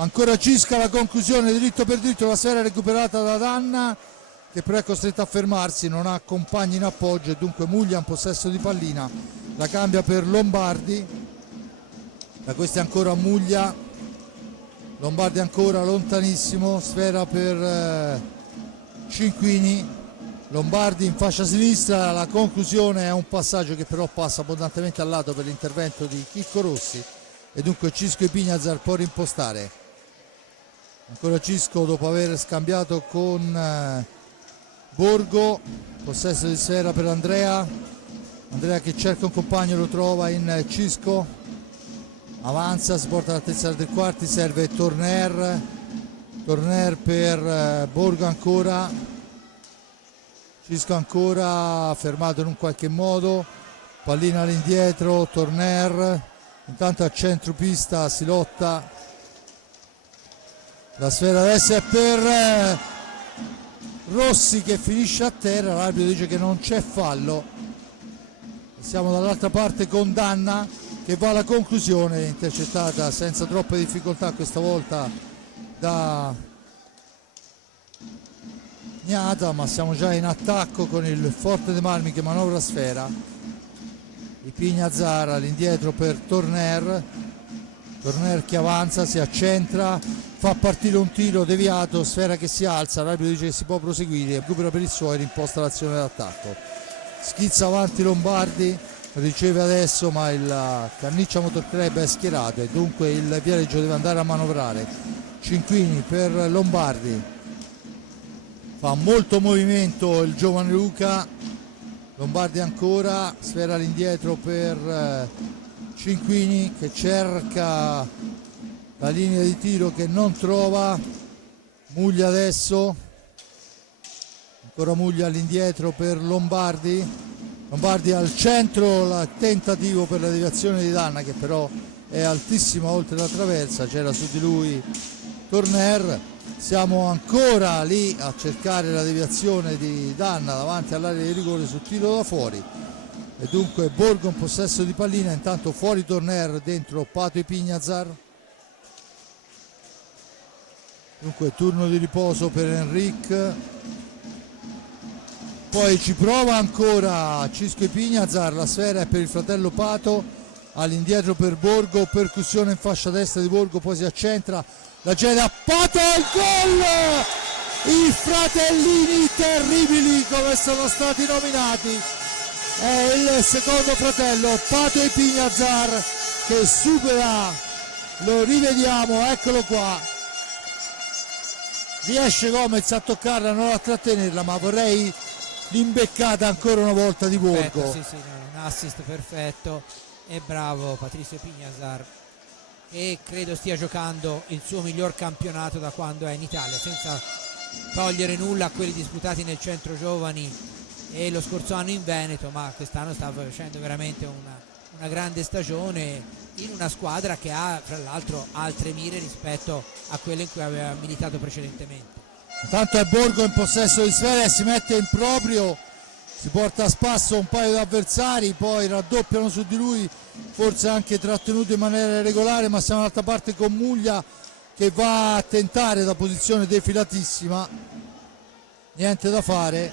Ancora Cisca alla conclusione, dritto per dritto, la sfera recuperata da Danna che però è costretto a fermarsi, non ha compagni in appoggio e dunque Muglia in possesso di pallina, la cambia per Lombardi, da questi ancora Muglia, Lombardi ancora lontanissimo, sfera per Cinquini, Lombardi in fascia sinistra, la conclusione è un passaggio che però passa abbondantemente al lato per l'intervento di Chicco Rossi e dunque Cisco Ipignazar può rimpostare. Ancora Cisco dopo aver scambiato con Borgo, possesso di sfera per Andrea che cerca un compagno, lo trova in Cisco, avanza, si porta all'altezza del quarti, serve Torner per Borgo ancora, Cisco ancora fermato in un qualche modo, pallina all'indietro, Torner, intanto a centro pista si lotta, la sfera adesso è per Rossi che finisce a terra, l'arbitro dice che non c'è fallo. Siamo dall'altra parte con Danna che va alla conclusione, intercettata senza troppe difficoltà questa volta da Gnata, ma siamo già in attacco con il Forte dei Marmi che manovra sfera. Ipignazar all'indietro per Torner che avanza, si accentra, fa partire un tiro deviato, sfera che si alza, l'arbitro dice che si può proseguire, recupera per il suo e rimposta l'azione d'attacco. Schizza avanti Lombardi, riceve adesso ma il Canniccia Motor Club è schierato e dunque il Viareggio deve andare a manovrare. Cinquini per Lombardi, fa molto movimento il giovane Luca, Lombardi ancora, sfera all'indietro per Cinquini che cerca la linea di tiro che non trova, Muglia adesso, ancora Muglia all'indietro per Lombardi al centro, il tentativo per la deviazione di Danna che però è altissima oltre la traversa, c'era su di lui Torner, siamo ancora lì a cercare la deviazione di Danna davanti all'area di rigore sul tiro da fuori e dunque Borgo in possesso di pallina, intanto fuori Torner, dentro Pato Ipignazar. Dunque turno di riposo per Enric, poi ci prova ancora Cisco Ipignazar, la sfera è per il fratello Pato, all'indietro per Borgo, percussione in fascia destra di Borgo, poi si accentra, la gela Pato, il gol i fratellini terribili come sono stati nominati. È il secondo fratello, Pato Ipiñazar, che supera, lo rivediamo, eccolo qua. Riesce Gomez a toccarla, non a trattenerla, ma vorrei l'imbeccata ancora una volta di Borgo. Sì, un assist perfetto, e bravo Patricio Ipiñazar, che credo stia giocando il suo miglior campionato da quando è in Italia, senza togliere nulla a quelli disputati nel centro giovani e lo scorso anno in Veneto, ma quest'anno sta facendo veramente una grande stagione in una squadra che ha tra l'altro altre mire rispetto a quelle in cui aveva militato precedentemente. Intanto è Borgo in possesso di sfera e si mette in proprio, si porta a spasso un paio di avversari, poi raddoppiano su di lui, forse anche trattenuto in maniera irregolare, ma siamo dall'altra parte con Muglia che va a tentare da posizione defilatissima. Niente da fare,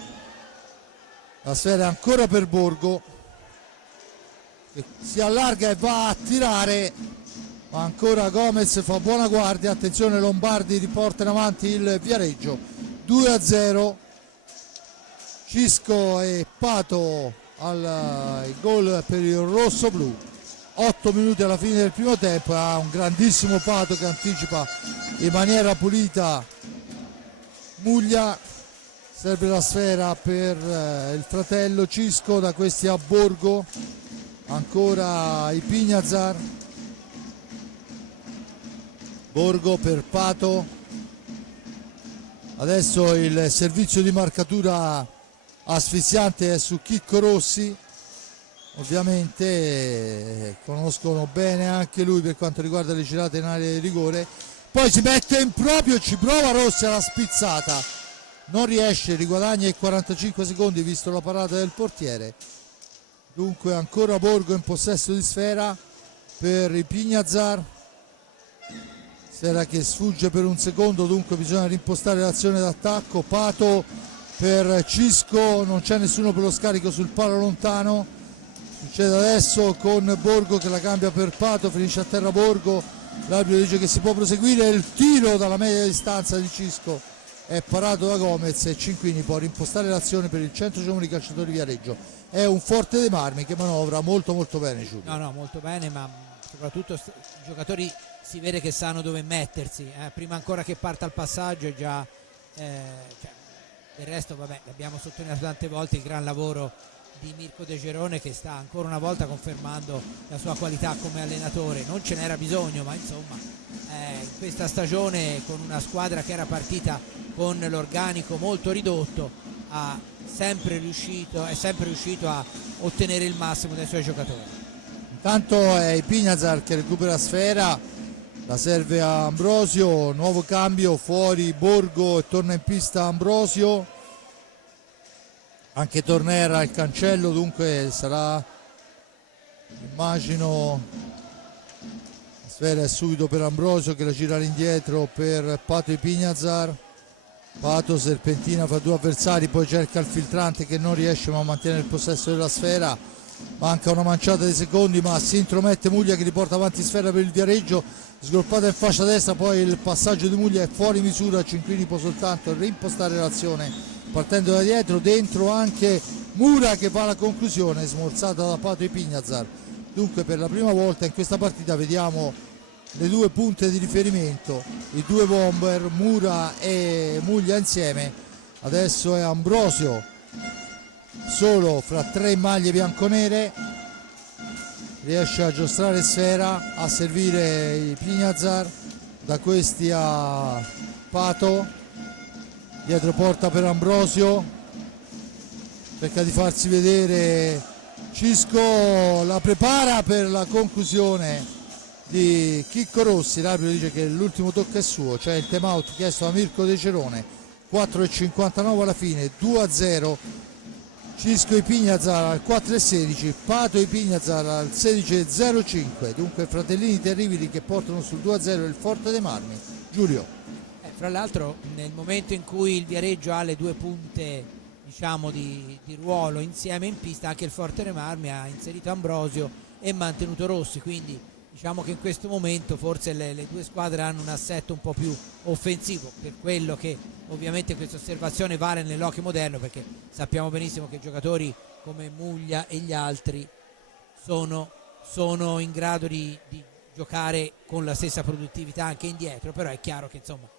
la sfera è ancora per Borgo, che si allarga e va a tirare, ma ancora Gomez fa buona guardia. Attenzione, Lombardi riporta in avanti il Viareggio, 2-0. Cisco e Pato al gol per il rosso blu. 8 minuti alla fine del primo tempo, ha un grandissimo Pato che anticipa in maniera pulita Muglia. Serve la sfera per il fratello Cisco, da questi a Borgo, ancora Ipiñazar, Borgo per Pato. Adesso il servizio di marcatura asfissiante è su Chicco Rossi, ovviamente conoscono bene anche lui per quanto riguarda le girate in area di rigore. Poi si mette in proprio, ci prova Rossi alla spizzata, non riesce, riguadagna i 45 secondi visto la parata del portiere. Dunque ancora Borgo in possesso di sfera per Ipiñazar, sfera che sfugge per un secondo, dunque bisogna rimpostare l'azione d'attacco. Pato per Cisco, non c'è nessuno per lo scarico sul palo lontano. Succede adesso con Borgo che la cambia per Pato, finisce a terra Borgo, l'arbitro dice che si può proseguire, il tiro dalla media distanza di Cisco è parato da Gomez e Cinquini può rimpostare l'azione per il centro giovani calciatori Viareggio. È un Forte dei Marmi che manovra molto bene, Giulio. No, molto bene, ma soprattutto i giocatori si vede che sanno dove mettersi, prima ancora che parta il passaggio è già del resto vabbè, l'abbiamo sottolineato tante volte il gran lavoro di Mirko De Gerone, che sta ancora una volta confermando la sua qualità come allenatore. Non ce n'era bisogno, ma insomma in questa stagione, con una squadra che era partita con l'organico molto ridotto, è sempre riuscito a ottenere il massimo dai suoi giocatori. Intanto è Ipiñazar che recupera sfera, la serve a Ambrosio, nuovo cambio, fuori Borgo e torna in pista Ambrosio. Anche Tornera al cancello, dunque sarà, immagino, la sfera è subito per Ambrosio che la gira all'indietro per Pato Ipiñazar. Pato serpentina fra due avversari, poi cerca il filtrante che non riesce ma mantiene il possesso della sfera. Manca una manciata di secondi, ma si intromette Muglia che riporta avanti sfera per il Viareggio, sgolpata in fascia destra, poi il passaggio di Muglia è fuori misura. Cinquini può soltanto reimpostare l'azione partendo da dietro, dentro anche Mura che va alla conclusione, smorzata da Pato Ipiñazar. Dunque per la prima volta in questa partita vediamo le due punte di riferimento, i due bomber, Mura e Muglia insieme. Adesso è Ambrosio solo fra tre maglie bianconere, riesce a giostrare sfera, a servire Ipiñazar, da questi a Pato, dietro porta per Ambrosio, cerca di farsi vedere Cisco, la prepara per la conclusione di Chicco Rossi. L'arbitro dice che l'ultimo tocco è suo, cioè il time out chiesto da Mirko De Cerone. 4,59 alla fine, 2-0 Cisco Ipiñazar al 4,16, Pato Ipiñazar al 16,05. Dunque fratellini terribili che portano sul 2-0 il Forte dei Marmi. Giulio. Fra l'altro nel momento in cui il Viareggio ha le due punte diciamo di ruolo insieme in pista, anche il Forte dei Marmi ha inserito Ambrosio e mantenuto Rossi, quindi diciamo che in questo momento forse le due squadre hanno un assetto un po' più offensivo, per quello che ovviamente questa osservazione vale nell'hockey moderno, perché sappiamo benissimo che giocatori come Muglia e gli altri sono in grado di giocare con la stessa produttività anche indietro, però è chiaro che insomma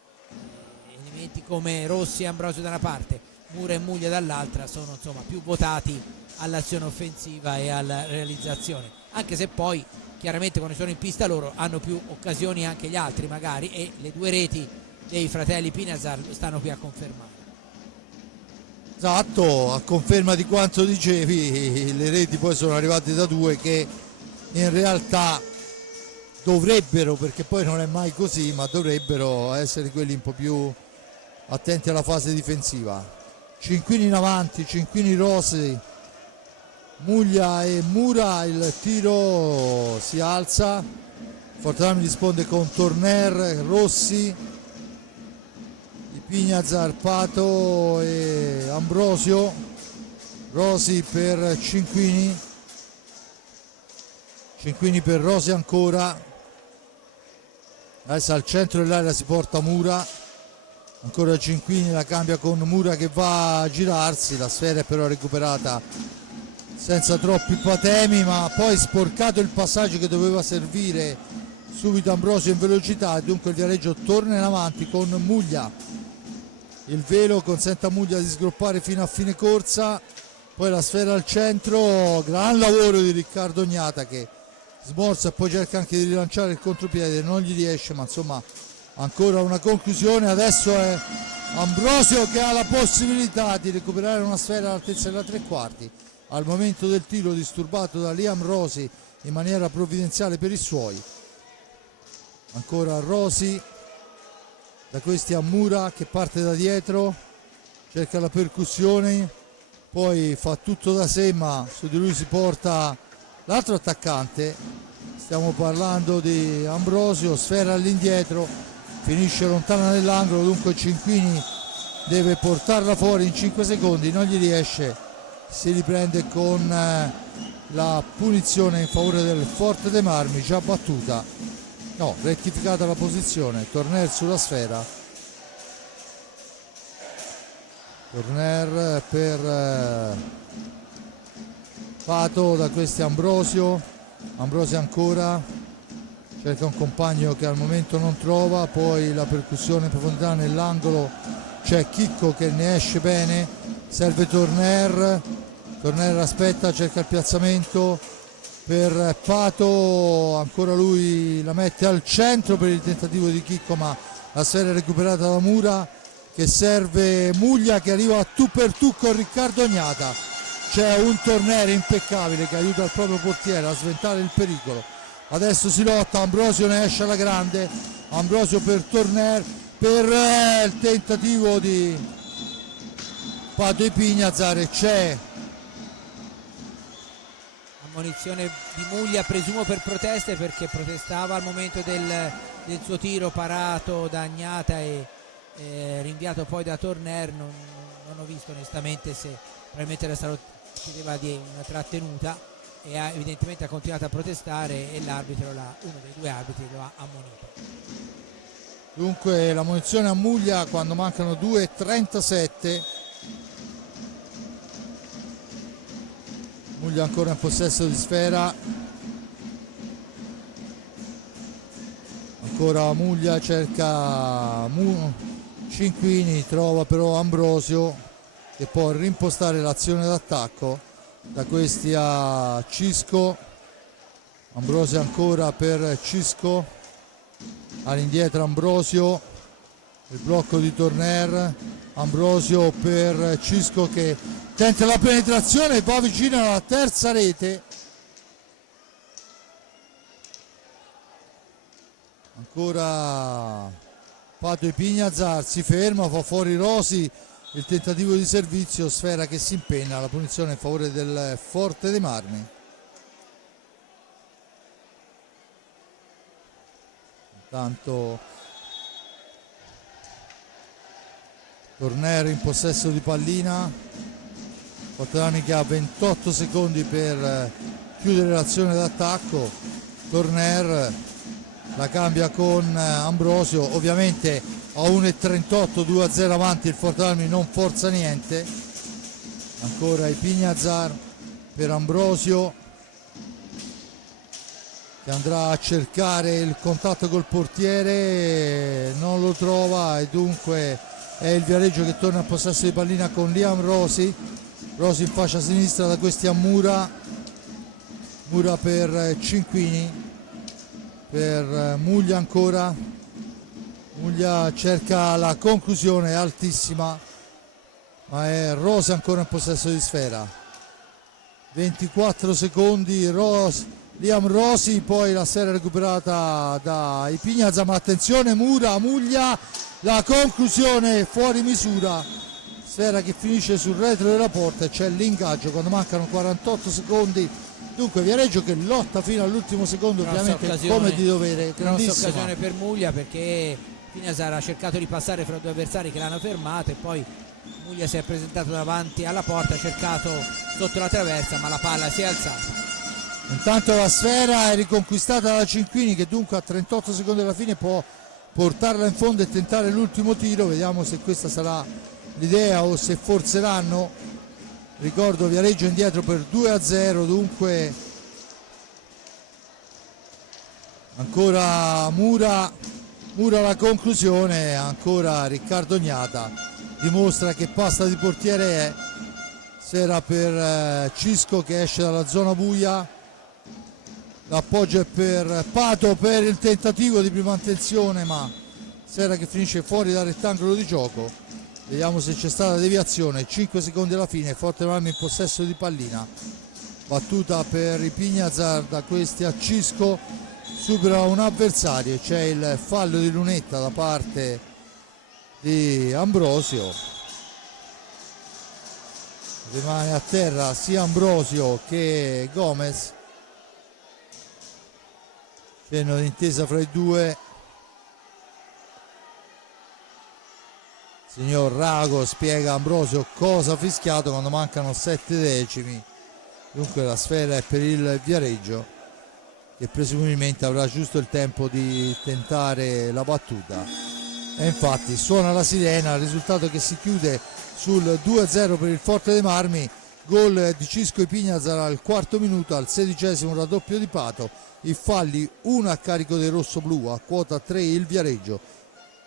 elementi come Rossi e Ambrosio da una parte, Mura e Muglia dall'altra sono insomma più votati all'azione offensiva e alla realizzazione, anche se poi chiaramente quando sono in pista loro hanno più occasioni anche gli altri magari, e le due reti dei fratelli Pinazar stanno qui a confermare. Esatto, a conferma di quanto dicevi, le reti poi sono arrivate da due che in realtà dovrebbero, perché poi non è mai così, ma dovrebbero essere quelli un po' più attenti alla fase difensiva. Cinquini in avanti, Cinquini, Rossi, Muglia e Mura, il tiro si alza, Fortanami risponde con Torner, Rossi, Pignazar, Pato e Ambrosio, Rosi per Cinquini, Cinquini per Rosi ancora, adesso al centro dell'area si porta Mura, ancora Cinquini, la cambia con Mura che va a girarsi, la sfera è però recuperata senza troppi patemi, ma poi sporcato il passaggio che doveva servire subito Ambrosio in velocità, e dunque il Viareggio torna in avanti con Muglia. Il velo consente a Muglia di sgroppare fino a fine corsa, poi la sfera al centro, gran lavoro di Riccardo Ognata che smorza e poi cerca anche di rilanciare il contropiede, non gli riesce, ma insomma ancora una conclusione. Adesso è Ambrosio che ha la possibilità di recuperare una sfera all'altezza della tre quarti, al momento del tiro disturbato da Liam Rosi in maniera provvidenziale per i suoi. Ancora Rosi, da questi a Mura che parte da dietro, cerca la percussione, poi fa tutto da sé, ma su di lui si porta l'altro attaccante, stiamo parlando di Ambrosio, sfera all'indietro, finisce lontana nell'angolo, dunque Cinquini deve portarla fuori in 5 secondi, non gli riesce, si riprende con la punizione in favore del Forte dei Marmi, già battuta, no, rettificata la posizione, Torner sulla sfera, Torner per Pato, da questi Ambrosio, Ambrosio ancora, cerca un compagno che al momento non trova, poi la percussione in profondità nell'angolo, c'è Chicco che ne esce bene, serve Torner, Torner aspetta, cerca il piazzamento per Pato, ancora lui la mette al centro per il tentativo di Chicco, ma la sfera è recuperata da Mura che serve Muglia che arriva a tu per tu con Riccardo Ognata. C'è un Torner impeccabile che aiuta il proprio portiere a sventare il pericolo. Adesso si lotta, Ambrosio ne esce alla grande, Ambrosio per Torner, per il tentativo di Pato e Pignazar, e c'è ammonizione di Muglia, presumo per proteste, perché protestava al momento del suo tiro parato da Agnata e rinviato poi da Torner. Non ho visto onestamente se probabilmente era stato, chiedeva di una trattenuta, e evidentemente ha continuato a protestare, e l'arbitro, uno dei due arbitri lo ha ammonito. Dunque la munizione a Muglia quando mancano 2:37. Muglia ancora in possesso di sfera, ancora Muglia cerca Cinquini, trova però Ambrosio che può rimpostare l'azione d'attacco, da questi a Cisco, Ambrosio ancora per Cisco, all'indietro Ambrosio, il blocco di Torner, Ambrosio per Cisco che tenta la penetrazione e va vicino alla terza rete, ancora Pato e Pignazar, si ferma, fa fuori Rosi, il tentativo di servizio, sfera che si impenna, la punizione in favore del Forte dei Marmi. Intanto Torner in possesso di pallina, Fortanami che ha 28 secondi per chiudere l'azione d'attacco, Torner la cambia con Ambrosio, ovviamente a 1,38, 2-0 avanti il Forte dei Marmi non forza niente. Ancora Ipignazar per Ambrosio che andrà a cercare il contatto col portiere, non lo trova e dunque è il Viareggio che torna al possesso di pallina con Liam Rosi in fascia sinistra, da questi a Mura per Cinquini, per Muglia ancora. Muglia cerca la conclusione, altissima, ma è Rosi ancora in possesso di sfera. 24 secondi, Liam Rosi, poi la sfera recuperata da Ipignazar, ma attenzione Muglia, la conclusione fuori misura, sfera che finisce sul retro della porta e c'è l'ingaggio quando mancano 48 secondi. Dunque Viareggio che lotta fino all'ultimo secondo, ovviamente come di dovere. Grossa occasione per Muglia, perché Ipignazar ha cercato di passare fra due avversari che l'hanno fermato e poi Muglia si è presentato davanti alla porta, ha cercato sotto la traversa ma la palla si è alzata. Intanto la sfera è riconquistata da Cinquini che dunque a 38 secondi alla fine può portarla in fondo e tentare l'ultimo tiro. Vediamo se questa sarà l'idea o se forzeranno. Ricordo Viareggio indietro per 2-0, dunque ancora Mura la conclusione, ancora Riccardo Gnata dimostra che pasta di portiere è. Sera per Cisco che esce dalla zona buia, l'appoggio è per Pato per il tentativo di prima attenzione, ma Sera che finisce fuori dal rettangolo di gioco. Vediamo se c'è stata deviazione. 5 secondi alla fine, Forte dei Marmi in possesso di pallina, battuta per Ipignazar da questi a Cisco, supera un avversario e c'è il fallo di lunetta da parte di Ambrosio. Rimane a terra sia Ambrosio che Gomez, cenno d'intesa fra i due. Signor Rago spiega a Ambrosio cosa ha fischiato quando mancano 7 decimi. Dunque la sfera è per il Viareggio che presumibilmente avrà giusto il tempo di tentare la battuta. E infatti suona la sirena, il risultato che si chiude sul 2-0 per il Forte dei Marmi. Gol di Cisco Ipignazar al 4° minuto, al 16° raddoppio di Pato. I falli, uno a carico dei rossoblù, a quota 3 il Viareggio.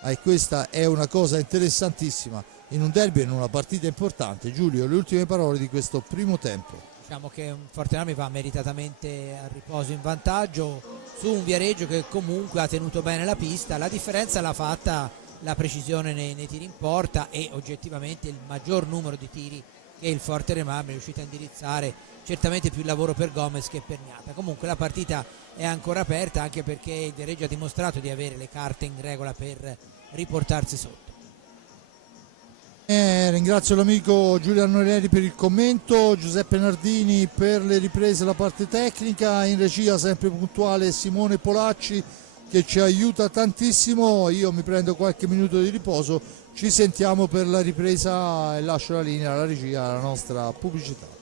E questa è una cosa interessantissima in un derby e in una partita importante. Giulio, le ultime parole di questo primo tempo. Diciamo che un Forte dei Marmi va meritatamente a riposo in vantaggio su un Viareggio che comunque ha tenuto bene la pista. La differenza l'ha fatta la precisione nei tiri in porta e oggettivamente il maggior numero di tiri che il Forte dei Marmi è riuscito a indirizzare. Certamente più lavoro per Gomez che per Gnata. Comunque la partita è ancora aperta, anche perché il Viareggio ha dimostrato di avere le carte in regola per riportarsi sotto. Ringrazio l'amico Giuliano Norieri per il commento, Giuseppe Nardini per le riprese e la parte tecnica, in regia sempre puntuale Simone Polacci che ci aiuta tantissimo. Io mi prendo qualche minuto di riposo, ci sentiamo per la ripresa e lascio la linea alla regia alla nostra pubblicità.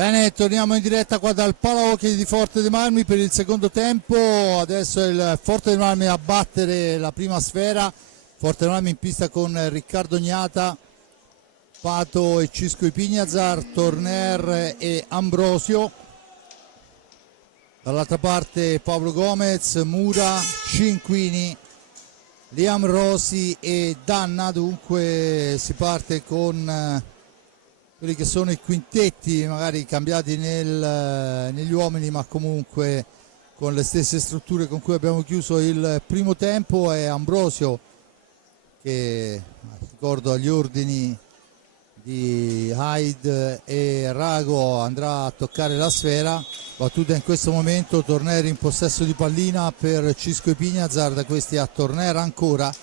Bene, torniamo in diretta qua dal Palahockey di Forte dei Marmi per il secondo tempo. Adesso è il Forte dei Marmi a battere la prima sfera. Forte dei Marmi in pista con Riccardo Gnata, Pato e Cisco Ipignazar, Torner e Ambrosio. Dall'altra parte Paolo Gomez, Mura, Cinquini, Liam Rosi e Danna. Dunque si parte con quelli che sono i quintetti magari cambiati negli uomini, ma comunque con le stesse strutture con cui abbiamo chiuso il primo tempo. È Ambrosio che, ricordo, agli ordini di Hyde e Rago andrà a toccare la sfera. Battuta in questo momento, Torner in possesso di pallina per Cisco Ipignazar, da questi a Torner ancora.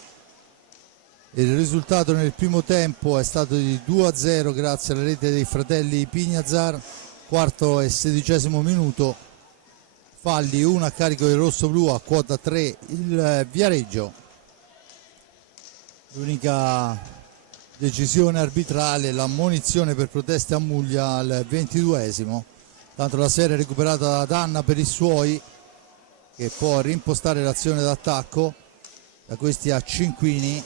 Il risultato nel primo tempo è stato di 2-0 grazie alla rete dei fratelli Ipignazar. Quarto e 16° minuto, falli, uno a carico del rosso-blu, a quota 3 il Viareggio. L'unica decisione arbitrale, l'ammonizione per proteste a Muglia al 22°. Tanto la serie è recuperata da Danna per i suoi, che può rimpostare l'azione d'attacco. Da questi a Cinquini,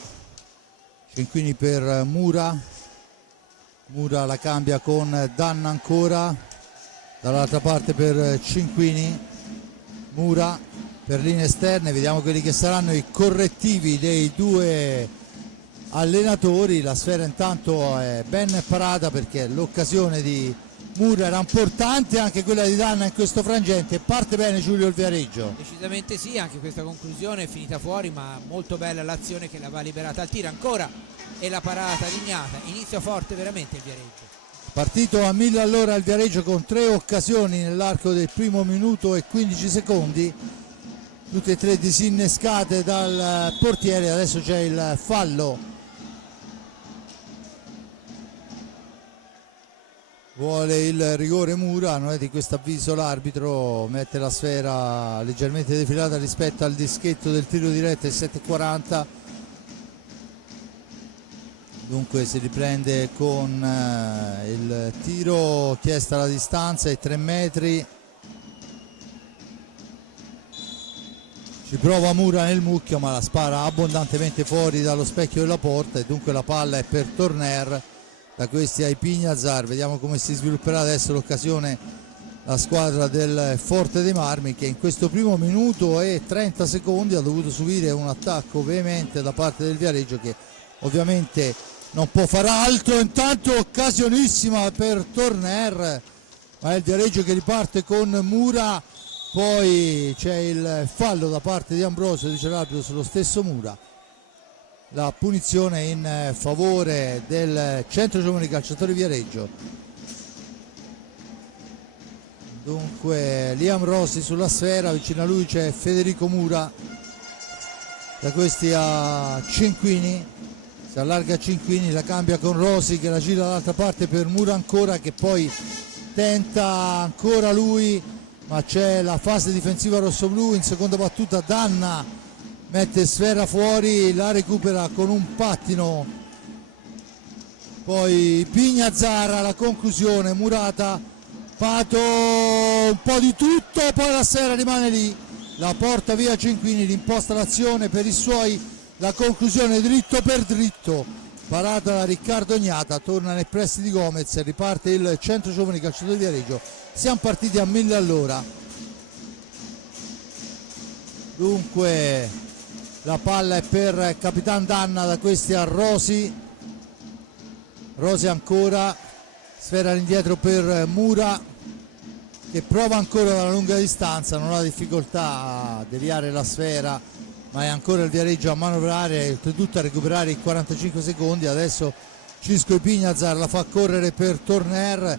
Cinquini per Mura, Mura la cambia con Danna ancora, dall'altra parte per Cinquini, Mura per linee esterne. Vediamo quelli che saranno i correttivi dei due allenatori. La sfera intanto è ben parata perché l'occasione di Mura era importante, anche quella di Danna in questo frangente. Parte bene Giulio il Viareggio. Decisamente sì, anche questa conclusione è finita fuori, ma molto bella l'azione che l'aveva liberata al tiro ancora, e la parata di Gnata. Inizio forte veramente il Viareggio. Partito a 1000 all'ora il Viareggio con 3 occasioni nell'arco del primo minuto e 15 secondi, tutte e 3 disinnescate dal portiere. Adesso c'è il fallo. Vuole il rigore Mura, non è di questo avviso l'arbitro, mette la sfera leggermente defilata rispetto al dischetto del tiro diretto, è 7:40. Dunque si riprende con il tiro, chiesta la distanza, è 3 metri. Ci prova Mura nel mucchio, ma la spara abbondantemente fuori dallo specchio della porta, e dunque la palla è per Torner. Da questi ai Ipignazar. Vediamo come si svilupperà adesso l'occasione la squadra del Forte dei Marmi, che in questo primo minuto e 30 secondi ha dovuto subire un attacco veemente da parte del Viareggio, che ovviamente non può far altro. Intanto occasionissima per Torner, ma è il Viareggio che riparte con Mura. Poi c'è il fallo da parte di Ambrosio, dice l'arbitro, sullo stesso Mura. La punizione in favore del Centro Giovani Calciatori Viareggio. Dunque Liam Rossi sulla sfera, vicino a lui c'è Federico Mura. Da questi a Cinquini, si allarga Cinquini, la cambia con Rossi che la gira dall'altra parte per Mura ancora, che poi tenta ancora lui, ma c'è la fase difensiva rossoblu. In seconda battuta Danna mette sfera fuori, la recupera con un pattino. Poi Ipignazar alla conclusione, Murata, Pato, un po' di tutto, poi la sfera rimane lì, la porta via Cinquini, rimposta l'azione per i suoi, la conclusione dritto per dritto, parata da Riccardo Gnata, torna nei pressi di Gomez, riparte il Centro Giovani Calciatori di Viareggio. Siamo partiti a 1000 all'ora. Dunque la palla è per Capitan Danna, da questi a Rosi, Rosi ancora, sfera all'indietro per Mura, che prova ancora dalla lunga distanza, non ha difficoltà a deviare la sfera, ma è ancora il Viareggio a manovrare, oltretutto a recuperare i 45 secondi. Adesso Cisco Ipignazar la fa correre per Torner,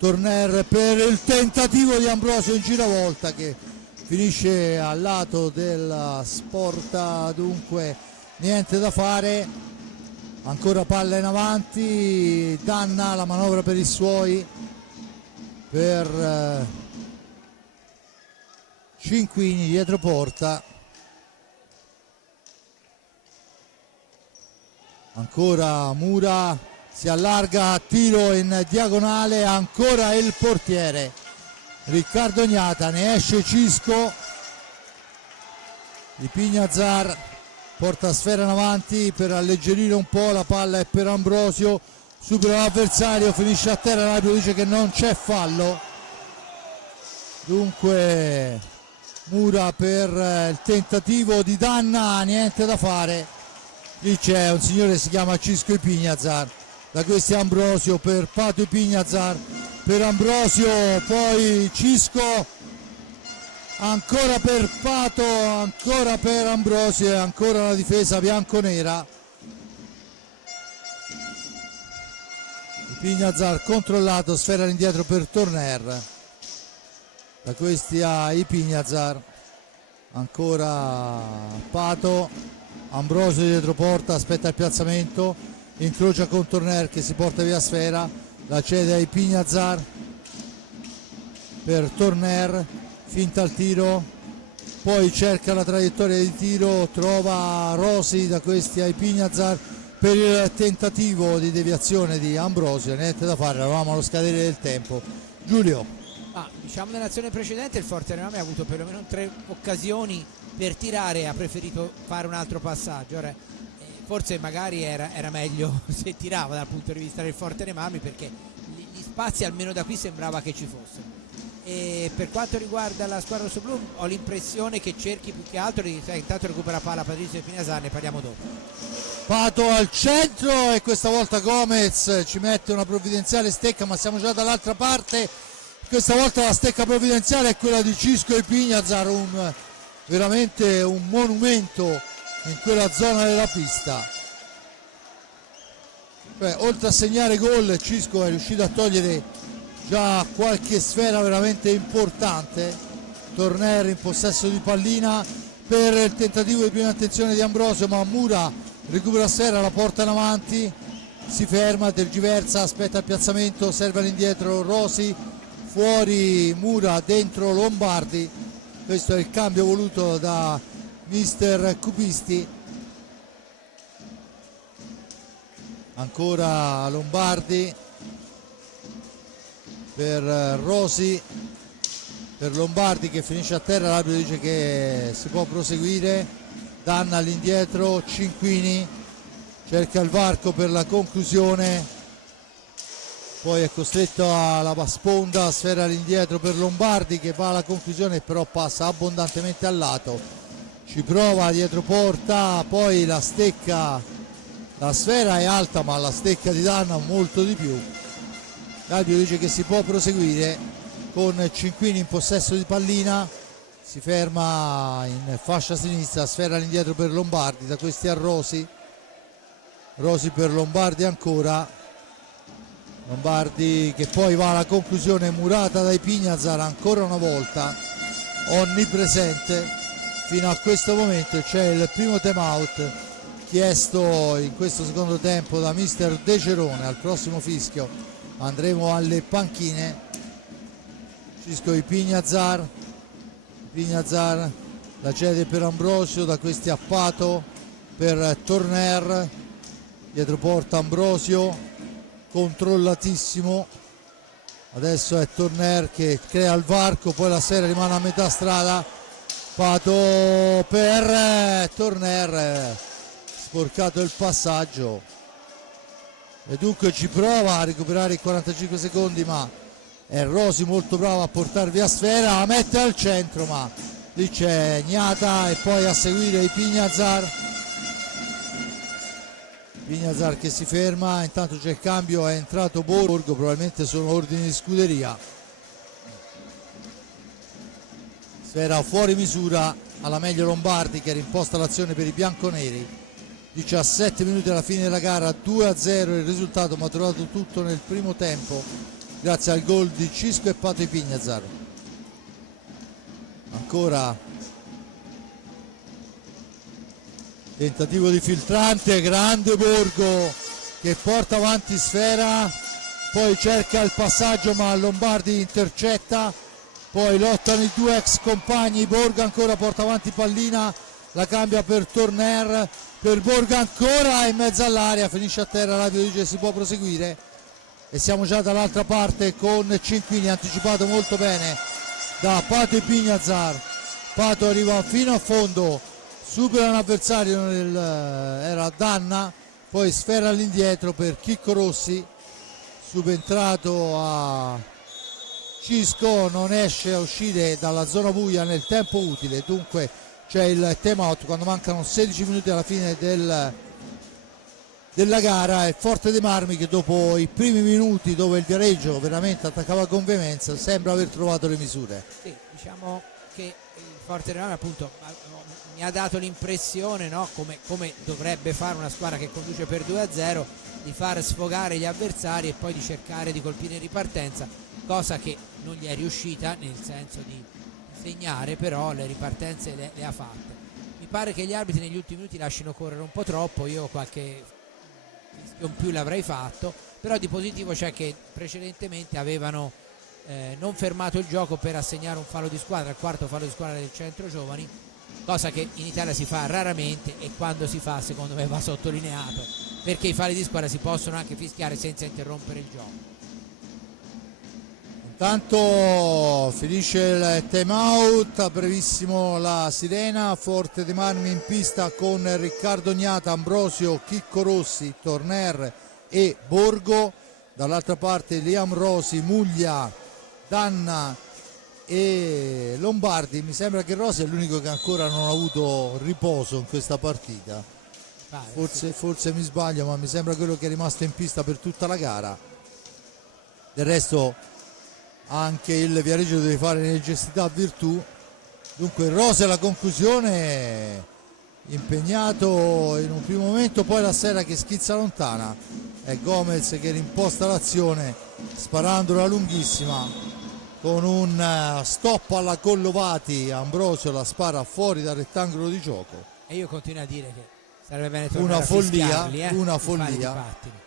Torner per il tentativo di Ambrosio in giravolta, che finisce al lato della sporta, dunque niente da fare. Ancora palla in avanti, Danna, la manovra per i suoi, per Cinquini dietro porta. Ancora Mura, si allarga a tiro in diagonale, ancora il portiere Riccardo Gnata, ne esce Cisco, di Pignazar porta sfera in avanti per alleggerire un po', la palla è per Ambrosio, supera l'avversario, finisce a terra, l'arbitro dice che non c'è fallo, dunque Mura per il tentativo di Danna, niente da fare, lì c'è un signore che si chiama Cisco Ipignazar, da questi Ambrosio per Pato Ipignazar, per Ambrosio, poi Cisco, ancora per Pato, ancora per Ambrosio e ancora la difesa bianconera. Ipignazar controllato, sfera all'indietro per Torner, da questi a Ipignazar, ancora Pato, Ambrosio dietro porta, aspetta il piazzamento, incrocia con Torner che si porta via sfera, la cede a Ipignazar per Torner, finta il tiro, poi cerca la traiettoria di tiro, trova Rosi, da questi a Ipignazar per il tentativo di deviazione di Ambrosio, niente da fare, eravamo allo scadere del tempo. Giulio. Diciamo nell'azione precedente il Forte Rename ha avuto perlomeno 3 occasioni per tirare, ha preferito fare un altro passaggio. Ora, forse magari era meglio se tirava dal punto di vista del Forte Rename, perché gli spazi almeno da qui sembrava che ci fossero. E per quanto riguarda la squadra rossoblu ho l'impressione che cerchi più che altro di intanto recupera palla Patrizio Pignazar, ne parliamo dopo. Pato al centro e questa volta Gomez ci mette una provvidenziale stecca, ma siamo già dall'altra parte. Questa volta la stecca provvidenziale è quella di Cisco Ipignazar, veramente un monumento in quella zona della pista. Oltre a segnare gol, Cisco è riuscito a togliere già qualche sfera veramente importante. Torner in possesso di pallina per il tentativo di prima attenzione di Ambrosio, ma Mura recupera sfera, la porta in avanti, si ferma, tergiversa, aspetta il piazzamento, serve all'indietro Rosi, fuori Mura, dentro Lombardi. Questo è il cambio voluto da mister Cupisti. Ancora Lombardi per Rosi, per Lombardi che finisce a terra, l'arbitro dice che si può proseguire. Danna all'indietro, Cinquini cerca il varco per la conclusione, poi è costretto alla sponda, sfera all'indietro per Lombardi che va alla conclusione, però passa abbondantemente al lato, ci prova dietro porta, poi la stecca, la sfera è alta ma la stecca di Danna molto di più. L'arbitro dice che si può proseguire con Cinquini in possesso di pallina, si ferma in fascia sinistra, sfera all'indietro per Lombardi, da questi a Rosi, Rosi per Lombardi ancora, Lombardi che poi va alla conclusione, murata dai Pignazar ancora una volta, onnipresente fino a questo momento. C'è il primo time out chiesto in questo secondo tempo da mister De Cerone. Al prossimo fischio andremo alle panchine. Cisco Ipignazar, Pignazar la cede per Ambrosio, da questi a Pato per Torner, dietro porta Ambrosio, controllatissimo, adesso è Torner che crea il varco, poi la serie rimane a metà strada, Pato per Torner, sporcato il passaggio e dunque ci prova a recuperare i 45 secondi, ma è Rosi molto bravo a portare via sfera, la mette al centro, ma lì c'è Gnata e poi a seguire Ipignazar. Pignazar che si ferma, intanto c'è il cambio, è entrato Borgo, probabilmente sono ordini di scuderia. Sfera fuori misura, alla meglio Lombardi che rimposta l'azione per i bianconeri. 17 minuti alla fine della gara, 2-0 il risultato, ma trovato tutto nel primo tempo grazie al gol di Cisco e Pato Ipignazar. Ancora tentativo di filtrante, grande Borgo che porta avanti sfera, poi cerca il passaggio ma Lombardi intercetta, poi lottano i due ex compagni, Borgo ancora porta avanti pallina, la cambia per Torner, per Borgo ancora in mezzo all'area, finisce a terra, l'arbitro dice si può proseguire e siamo già dall'altra parte con Cinquini, anticipato molto bene da Pato e Pignazar. Pato arriva fino a fondo, supera un avversario, era Danna, poi sfera all'indietro per Chicco Rossi, subentrato a Cisco, non esce a uscire dalla zona buia nel tempo utile, dunque c'è il time out quando mancano 16 minuti alla fine della gara. È Forte dei Marmi che dopo i primi minuti dove il Viareggio veramente attaccava con veemenza sembra aver trovato le misure. Sì, diciamo che il Forte dei Marmi appunto mi ha dato l'impressione, no, come dovrebbe fare una squadra che conduce per 2-0, di far sfogare gli avversari e poi di cercare di colpire in ripartenza, cosa che non gli è riuscita, nel senso di segnare, però le ripartenze le ha fatte. Mi pare che gli arbitri negli ultimi minuti lasciano correre un po' troppo, io qualche fischio in più l'avrei fatto, però di positivo c'è che precedentemente avevano non fermato il gioco per assegnare un fallo di squadra, il quarto fallo di squadra del Centro Giovani, cosa che in Italia si fa raramente e quando si fa secondo me va sottolineato, perché i falli di squadra si possono anche fischiare senza interrompere il gioco. Intanto finisce il time out, brevissimo la sirena. Forte dei Marmi in pista con Riccardo Gnata, Ambrosio, Chicco Rossi, Torner e Borgo, dall'altra parte Liam Rosi, Muglia, Danna e Lombardi. Mi sembra che Rosi è l'unico che ancora non ha avuto riposo in questa partita, forse mi sbaglio, ma mi sembra quello che è rimasto in pista per tutta la gara. Del resto anche il Viareggio deve fare necessità virtù, dunque Rosa alla conclusione, impegnato in un primo momento, poi la Serra che schizza lontana, è Gomez che rimposta l'azione sparandola lunghissima con un stop alla Collovati. Ambrosio la spara fuori dal rettangolo di gioco e io continuo a dire che sarebbe bene tornare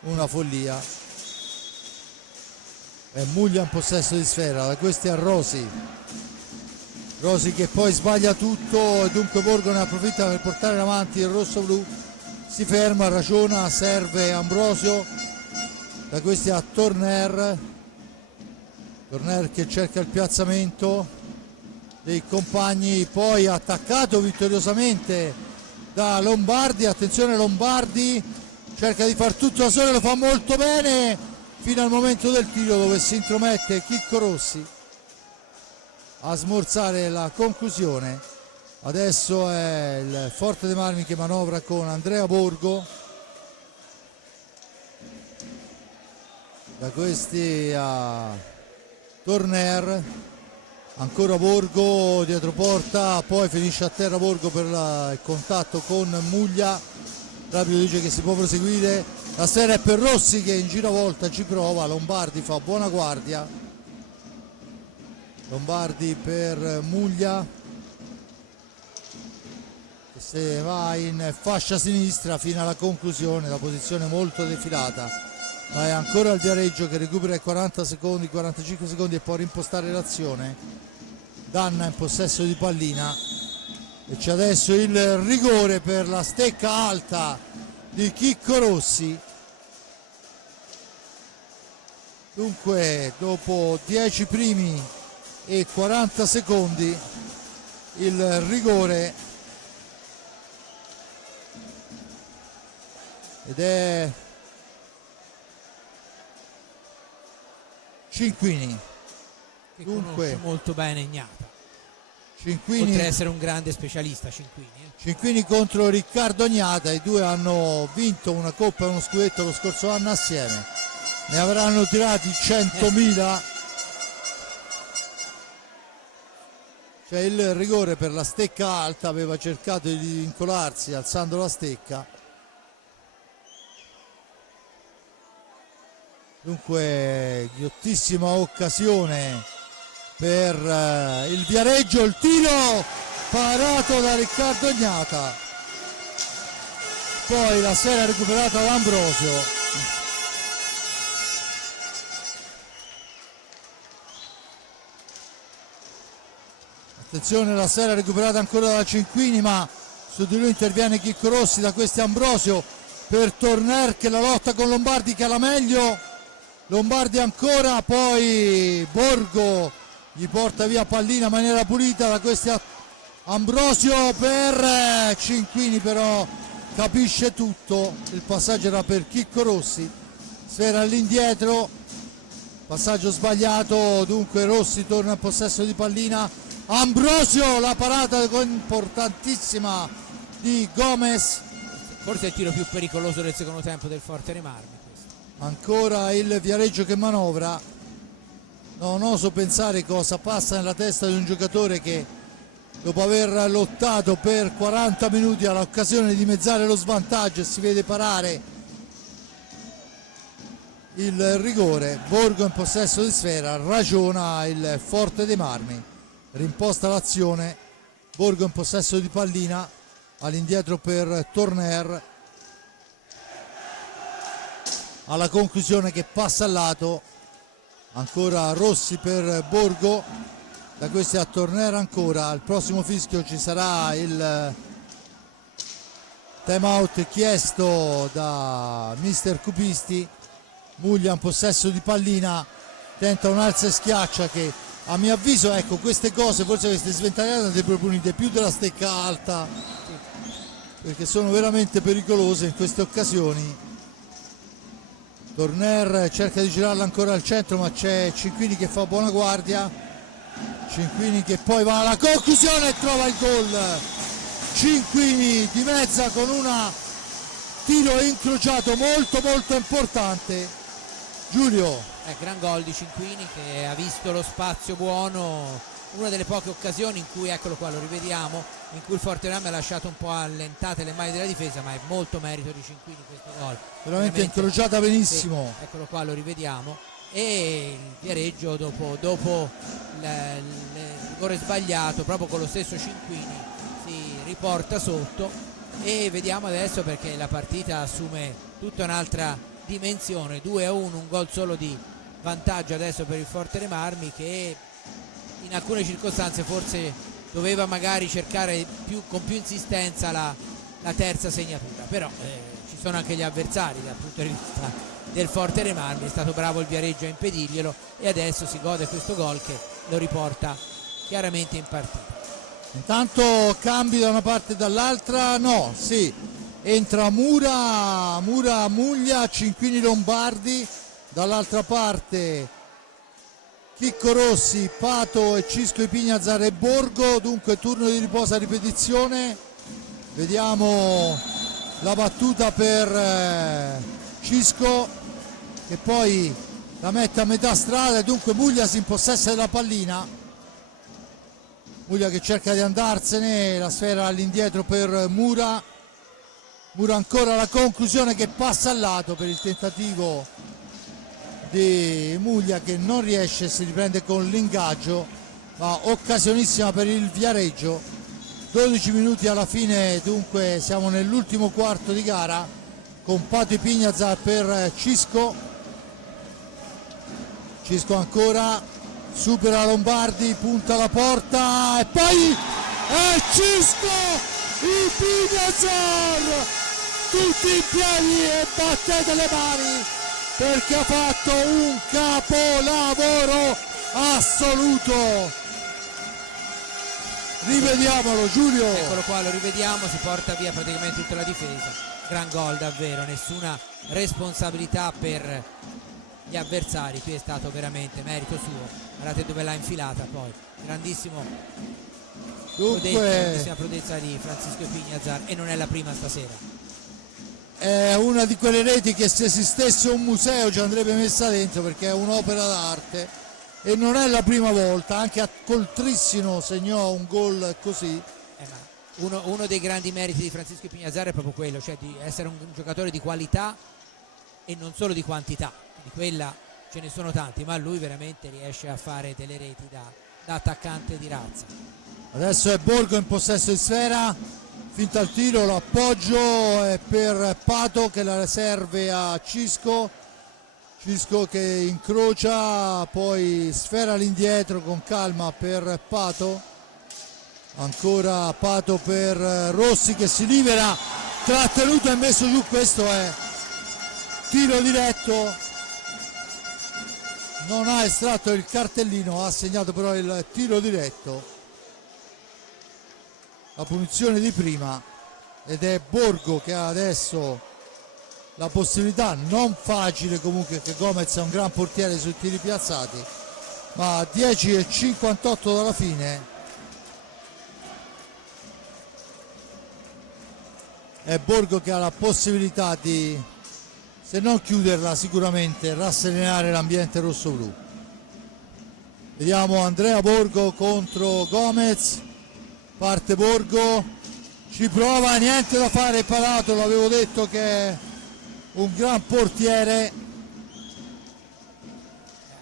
una follia. È Muglia in possesso di sfera, da questi a Rosi che poi sbaglia tutto e dunque Borgo ne approfitta per portare in avanti il rosso-blu, si ferma, ragiona, serve Ambrosio, da questi a Torner che cerca il piazzamento dei compagni, poi attaccato vittoriosamente da Lombardi. Attenzione, Lombardi cerca di far tutto da solo, lo fa molto bene fino al momento del tiro dove si intromette Chicco Rossi a smorzare la conclusione. Adesso è il Forte dei Marmi che manovra con Andrea Borgo, da questi a Torner, ancora Borgo dietro porta, poi finisce a terra Borgo per il contatto con Muglia. L'arbitro dice che si può proseguire, la serie è per Rossi che in giravolta ci prova, Lombardi fa buona guardia, Lombardi per Muglia che se va in fascia sinistra fino alla conclusione, la posizione molto defilata, ma è ancora il Viareggio che recupera 40 secondi, 45 secondi e può rimpostare l'azione. Danna in possesso di pallina e c'è adesso il rigore per la stecca alta di Chicco Rossi. Dunque dopo 10 primi e 40 secondi il rigore, ed è Cinquini che conosce molto bene Gnata, Cinquini, oltre ad essere un grande specialista. Cinquini contro Riccardo Gnata, i due hanno vinto una coppa e uno scudetto lo scorso anno assieme, ne avranno tirati 100.000. C'è il rigore per la stecca alta, aveva cercato di vincolarsi alzando la stecca. Dunque ghiottissima occasione per il Viareggio, il tiro parato da Riccardo Gnata, poi la serie recuperata da Ambrosio. Attenzione, la serie recuperata ancora da Cinquini, ma Su di lui interviene Chicco Rossi, da questi Ambrosio per Torner che la lotta con Lombardi, che è la meglio. Lombardi ancora, poi Borgo gli porta via pallina in maniera pulita, da questi Ambrosio per Cinquini, però capisce tutto. Il passaggio era per Chicco Rossi, sfera all'indietro, passaggio sbagliato, dunque Rossi torna in possesso di pallina. Ambrosio, la parata importantissima di Gomez. Forse è il tiro più pericoloso del secondo tempo del Forte dei Marmi questo. Ancora il Viareggio che manovra. Non oso pensare cosa passa nella testa di un giocatore che, dopo aver lottato per 40 minuti, ha l'occasione di dimezzare lo svantaggio e si vede parare il rigore. Borgo in possesso di sfera, ragiona il Forte dei Marmi, rimposta l'azione. Borgo in possesso di pallina, all'indietro per Torner, alla conclusione che passa al lato. Ancora Rossi per Borgo, da questi a Torner ancora. Al prossimo fischio ci sarà il time out chiesto da mister Cupisti. Muglia in possesso di pallina, tenta un alza e schiaccia che, a mio avviso, ecco, queste cose, forse queste sventagliate le proponite più della stecca alta, perché sono veramente pericolose in queste occasioni. Torner cerca di girarla ancora al centro, ma c'è Cinquini che fa buona guardia. Cinquini che poi va alla conclusione e trova il gol. Cinquini di mezza con un tiro incrociato molto molto importante. Giulio. Gran gol di Cinquini che ha visto lo spazio buono, una delle poche occasioni in cui, eccolo qua, lo rivediamo, in cui il Forte Rame ha lasciato un po' allentate le mani della difesa, ma è molto merito di Cinquini questo gol. Veramente incrociata benissimo. Sì, eccolo qua, lo rivediamo. E il Viareggio dopo il rigore sbagliato, proprio con lo stesso Cinquini, si riporta sotto, e vediamo adesso, perché la partita assume tutta un'altra dimensione. 2-1, un gol solo di vantaggio adesso per il Forte dei Marmi, che in alcune circostanze forse doveva magari cercare con più insistenza la terza segnatura, però ci sono anche gli avversari dal punto di vista del Forte dei Marmi. È stato bravo il Viareggio a impedirglielo e adesso si gode questo gol che lo riporta chiaramente in partita. Intanto cambi da una parte e dall'altra, no, sì, entra Mura, Muglia, Cinquini, Lombardi, dall'altra parte Chicco Rossi, Pato e Cisco, Ipignazar e Borgo. Dunque turno di riposo a ripetizione. Vediamo la battuta per Cisco, che poi la mette a metà strada, e dunque Muglia si impossessa della pallina. Muglia che cerca di andarsene, la sfera all'indietro per Mura. Mura ancora, la conclusione che passa al lato per il tentativo di Muglia, che non riesce, si riprende con l'ingaggio, ma occasionissima per il Viareggio. 12 minuti alla fine, dunque siamo nell'ultimo quarto di gara, con Pato Ipignazar per Cisco. Cisco ancora, supera Lombardi, punta la porta e poi è Cisco Ipignazar, tutti in piedi e battete le mani, perché ha fatto un capolavoro assoluto. Rivediamolo, Giulio. Eccolo qua, lo rivediamo, si porta via praticamente tutta la difesa. Gran gol davvero, nessuna responsabilità per gli avversari, qui è stato veramente merito suo. Guardate dove l'ha infilata poi, grandissima prudenza di Francisco Ipignazar, e non è la prima stasera. È una di quelle reti che, se esistesse un museo, ci andrebbe messa dentro, perché è un'opera d'arte e non è la prima volta. Anche a Coltrissino segnò un gol così. Ma uno dei grandi meriti di Francisco Ipignazar è proprio quello, cioè di essere un giocatore di qualità e non solo di quantità. Di quella ce ne sono tanti, ma lui veramente riesce a fare delle reti da attaccante di razza. Adesso è Borgo in possesso di sfera, finta il tiro, l'appoggio è per Pato che la serve a Cisco. Cisco che incrocia, poi sfera all'indietro con calma per Pato. ancora Pato per Rossi che si libera, trattenuto e messo giù. Questo è tiro diretto, non ha estratto il cartellino, ha segnato però il tiro diretto, la punizione di prima, ed è Borgo che ha adesso la possibilità, non facile comunque, che Gomez è un gran portiere sui tiri piazzati, ma a 10:58 dalla fine è Borgo che ha la possibilità di, se non chiuderla, sicuramente rasserenare l'ambiente rosso-blu. Vediamo Andrea Borgo contro Gomez, parte Borgo, ci prova, niente da fare, parato, l'avevo detto che è un gran portiere.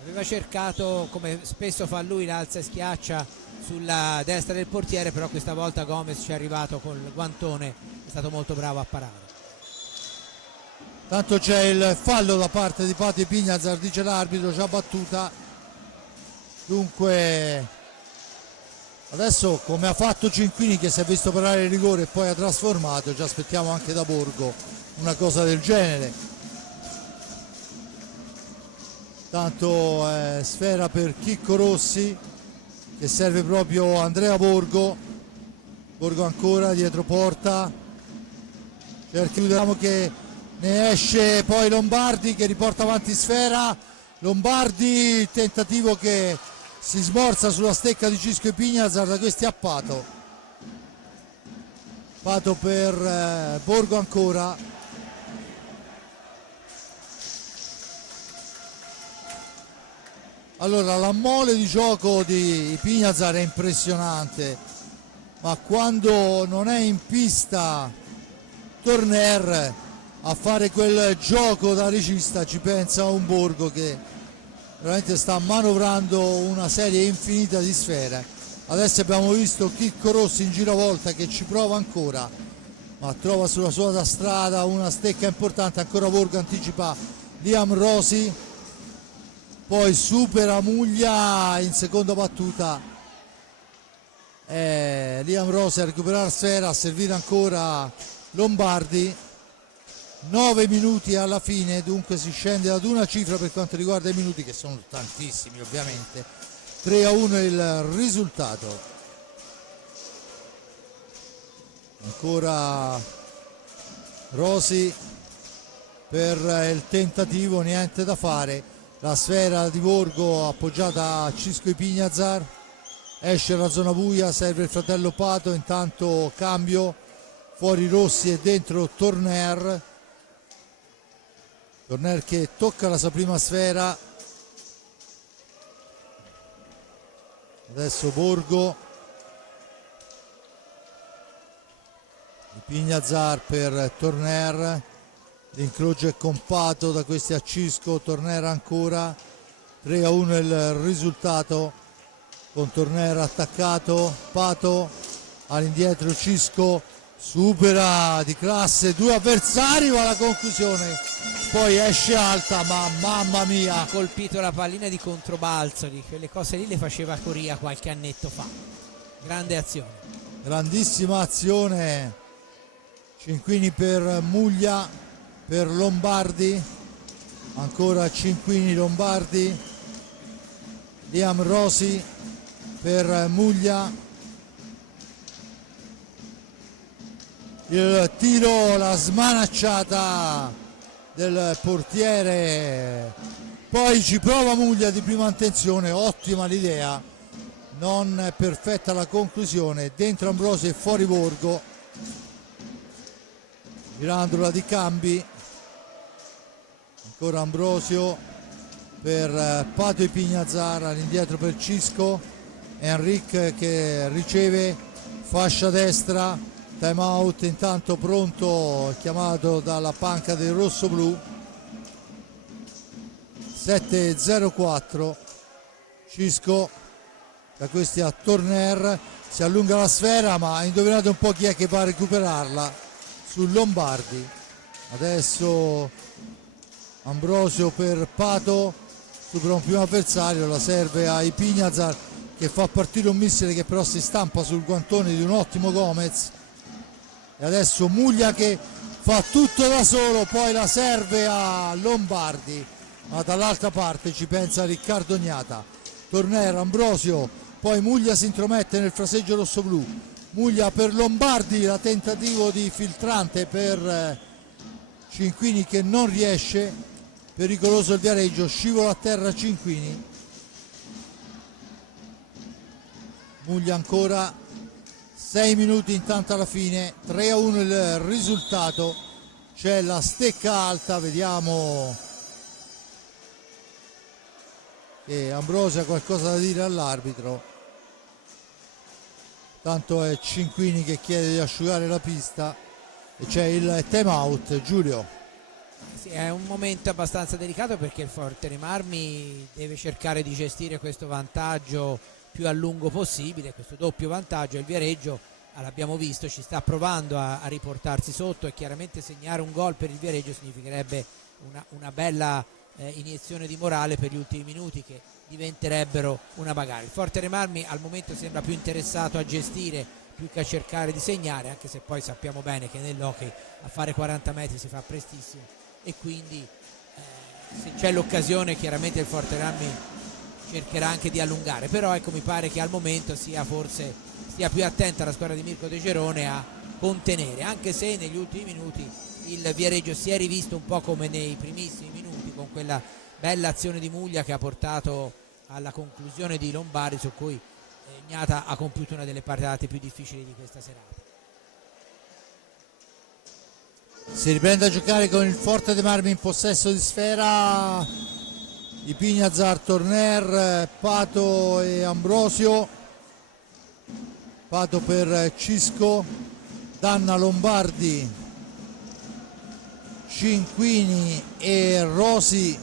Aveva cercato, come spesso fa lui, l'alza e schiaccia sulla destra del portiere, però questa volta Gomez ci è arrivato col guantone, è stato molto bravo a parare. Tanto c'è il fallo da parte di Pato Ipignazar, dice l'arbitro, già battuta. Dunque adesso, come ha fatto Cinquini che si è visto parare il rigore e poi ha trasformato, ci aspettiamo anche da Borgo una cosa del genere. Tanto sfera per Chicco Rossi che serve proprio Andrea Borgo. Borgo ancora dietro porta, cerchiamo che ne esce poi Lombardi che riporta avanti sfera. Lombardi, tentativo che si smorza sulla stecca di Cisco Ipignazar, da questi a Pato. Pato per Borgo ancora. Allora, la mole di gioco di Ipignazar è impressionante, ma quando non è in pista Torner a fare quel gioco da regista ci pensa un Borgo che veramente sta manovrando una serie infinita di sfere. Adesso abbiamo visto Chicco Rossi in giravolta che ci prova ancora, ma trova sulla sua strada una stecca importante. Ancora Borgo, anticipa Liam Rosi, poi supera Muglia in seconda battuta. Liam Rosi a recuperare sfera, a servire ancora Lombardi. 9 minuti alla fine, dunque si scende ad una cifra per quanto riguarda i minuti, che sono tantissimi ovviamente. 3-1 il risultato. Ancora Rosi per il tentativo, niente da fare. La sfera di Borgo appoggiata a Cisco Ipignazar, esce la zona buia, serve il fratello Pato, intanto cambio, fuori Rossi e dentro Torner che tocca la sua prima sfera. Adesso Borgo, Ipignazar per Torner, l'incrocio è compato da questi a Cisco, Torner ancora. 3-1 il risultato, con Torner attaccato, Pato all'indietro, Cisco supera di classe 2 avversari, va alla conclusione, poi esce alta, ma mamma mia, Ha colpito la pallina di controbalzo, di quelle cose lì le faceva Coria qualche annetto fa. Grande azione, grandissima azione. Cinquini per Muglia, per Lombardi, ancora Cinquini, Lombardi, Liam Rosi per Muglia. Il tiro, la smanacciata del portiere, poi ci prova Muglia di prima intenzione, ottima l'idea, non perfetta la conclusione, dentro Ambrosio e fuori Borgo. Girandola di Cambi, ancora Ambrosio per Pato Ipignazar, all'indietro per Cisco, Enric che riceve fascia destra, time out intanto pronto, chiamato dalla panca del rossoblu. 7-0-4, Cisco da questi a Torner, si allunga la sfera, ma indovinate un po' chi è che va a recuperarla, su Lombardi. Adesso Ambrosio per Pato, supera un primo avversario, la serve a Ipignazar che fa partire un missile che però si stampa sul guantone di un ottimo Gomez. E adesso Muglia che fa tutto da solo, poi la serve a Lombardi, ma dall'altra parte ci pensa Riccardo Gnata. Torner, Ambrosio, poi Muglia si intromette nel fraseggio rossoblu. Muglia per Lombardi, la tentativo di filtrante per Cinquini che non riesce, pericoloso il Viareggio, scivola a terra Cinquini. Muglia ancora, 6 minuti intanto alla fine, 3-1 il risultato, c'è la stecca alta, vediamo che Ambrosio ha qualcosa da dire all'arbitro, tanto è Cinquini che chiede di asciugare la pista e c'è il time out. Giulio. Sì, è un momento abbastanza delicato perché il Forte Marmi deve cercare di gestire questo vantaggio più a lungo possibile, questo doppio vantaggio. Il Viareggio, l'abbiamo visto, ci sta provando a riportarsi sotto e chiaramente segnare un gol per il Viareggio significherebbe una bella iniezione di morale per gli ultimi minuti che diventerebbero una bagarre. Il Forte Marmi al momento sembra più interessato a gestire più che a cercare di segnare, anche se poi sappiamo bene che nell'hockey a fare 40 metri si fa prestissimo e quindi se c'è l'occasione chiaramente il Forte Marmi cercherà anche di allungare, però ecco, mi pare che al momento stia più attenta la squadra di Mirko De Cerone a contenere, anche se negli ultimi minuti il Viareggio si è rivisto un po' come nei primissimi minuti con quella bella azione di Muglia che ha portato alla conclusione di Lombardi, su cui Gnata ha compiuto una delle parate più difficili di questa serata. Si riprende a giocare con il Forte dei Marmi in possesso di sfera, di Pignazar, Torner, Pato e Ambrosio. Pato per Cisco, Danna, Lombardi, Cinquini e Rosi.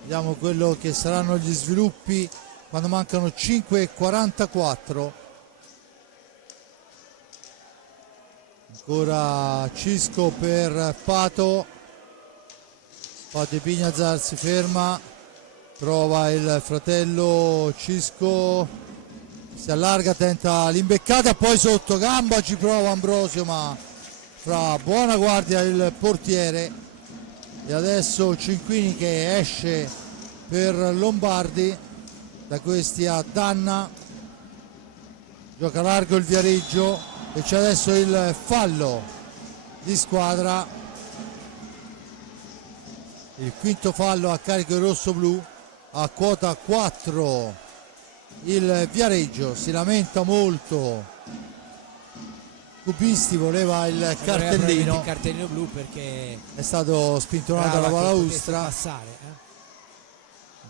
Vediamo quello che saranno gli sviluppi quando mancano 5:44. Ancora Cisco per Pato e Pignazar si ferma, trova il fratello Cisco, si allarga, tenta l'imbeccata, poi sotto gamba ci prova Ambrosio ma fra buona guardia il portiere. E adesso Cinquini che esce per Lombardi, da questi a Danna, gioca largo il Viareggio e c'è adesso il fallo di squadra, il quinto fallo a carico del rossoblu. A quota 4 il Viareggio, si lamenta molto Cupisti, voleva il cartellino. Il cartellino blu perché è stato spintonato dalla balaustra. Passare,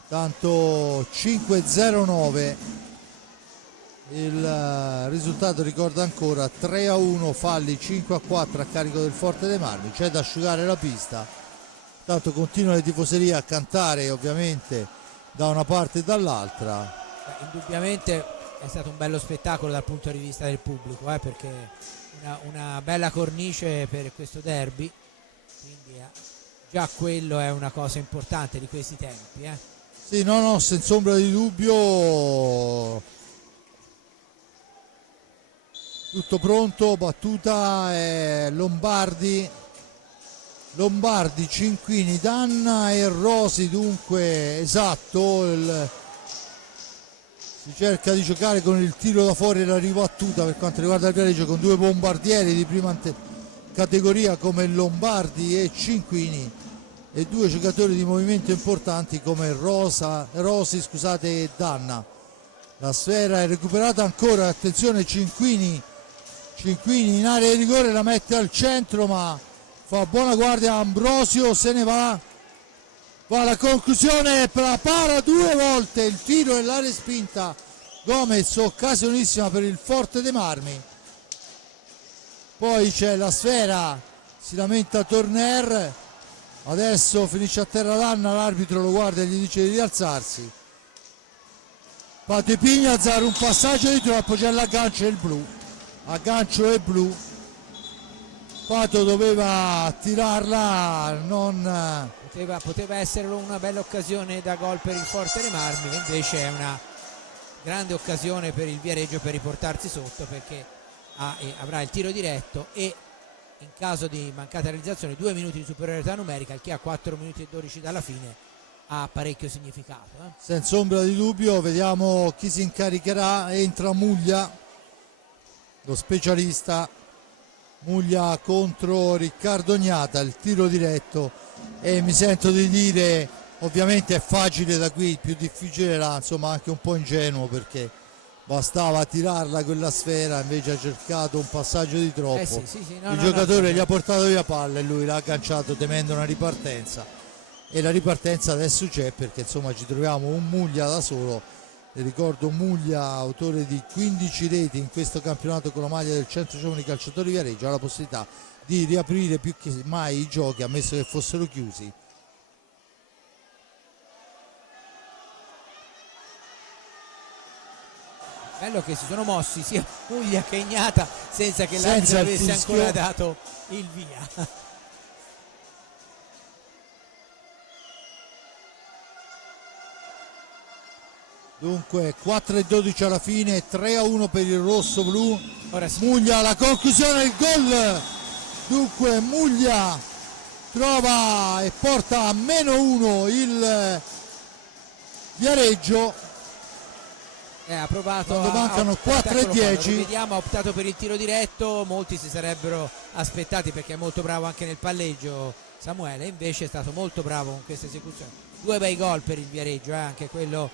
Intanto 5-0-9 il risultato, ricorda ancora 3-1, falli 5-4 a carico del Forte dei Marmi. C'è da asciugare la pista, tanto continuano le tifoserie a cantare ovviamente da una parte e dall'altra. Indubbiamente è stato un bello spettacolo dal punto di vista del pubblico, perché una bella cornice per questo derby, quindi già quello è una cosa importante di questi tempi. Sì, no, senza ombra di dubbio. Tutto pronto, battuta è Lombardi, Cinquini, Danna e Rosi, dunque esatto, si cerca di giocare con il tiro da fuori e la ribattuta per quanto riguarda il Viareggio, con due bombardieri di prima categoria come Lombardi e Cinquini e due giocatori di movimento importanti come Rosi e Danna. La sfera è recuperata ancora, attenzione Cinquini in area di rigore, la mette al centro ma fa buona guardia Ambrosio, se ne va alla conclusione, la para due volte, il tiro e la respinta. Gomez, occasionissima per il Forte dei Marmi. Poi c'è la sfera, si lamenta Torner, adesso finisce a terra Danna, l'arbitro lo guarda e gli dice di rialzarsi. Pato Pignazar, un passaggio di troppo, c'è l'aggancio e il blu, aggancio e blu. Pato doveva tirarla, non... Poteva essere una bella occasione da gol per il Forte dei Marmi, invece è una grande occasione per il Viareggio per riportarsi sotto, perché avrà il tiro diretto e in caso di mancata realizzazione 2 minuti di superiorità numerica, il che a 4 minuti e 12 dalla fine ha parecchio significato. Senza ombra di dubbio, vediamo chi si incaricherà. Entra Muglia, lo specialista. Muglia contro Riccardo Gnata, il tiro diretto, e mi sento di dire, ovviamente è facile da qui, più difficile là, insomma anche un po' ingenuo, perché bastava tirarla quella sfera, invece ha cercato un passaggio di troppo. Il giocatore gli ha portato via palla e lui l'ha agganciato temendo una ripartenza, e la ripartenza adesso c'è, perché insomma ci troviamo un Muglia da solo. Ricordo Muglia, autore di 15 reti in questo campionato con la maglia del Centro Giovani Calciatori Viareggio, ha la possibilità di riaprire più che mai i giochi, ammesso che fossero chiusi. Bello che si sono mossi sia Muglia che Gnata senza che l'arbitro avesse ancora dato il via. Dunque 4-12 alla fine, 3-1 per il rosso blu. Ora sì. Muglia, la conclusione, il gol. Dunque Muglia trova e porta a -1 il Viareggio. Ha provato, quando mancano 4-10. Vediamo, ha optato per il tiro diretto. Molti si sarebbero aspettati, perché è molto bravo anche nel palleggio Samuele, invece è stato molto bravo con questa esecuzione. 2 bei gol per il Viareggio, anche quello,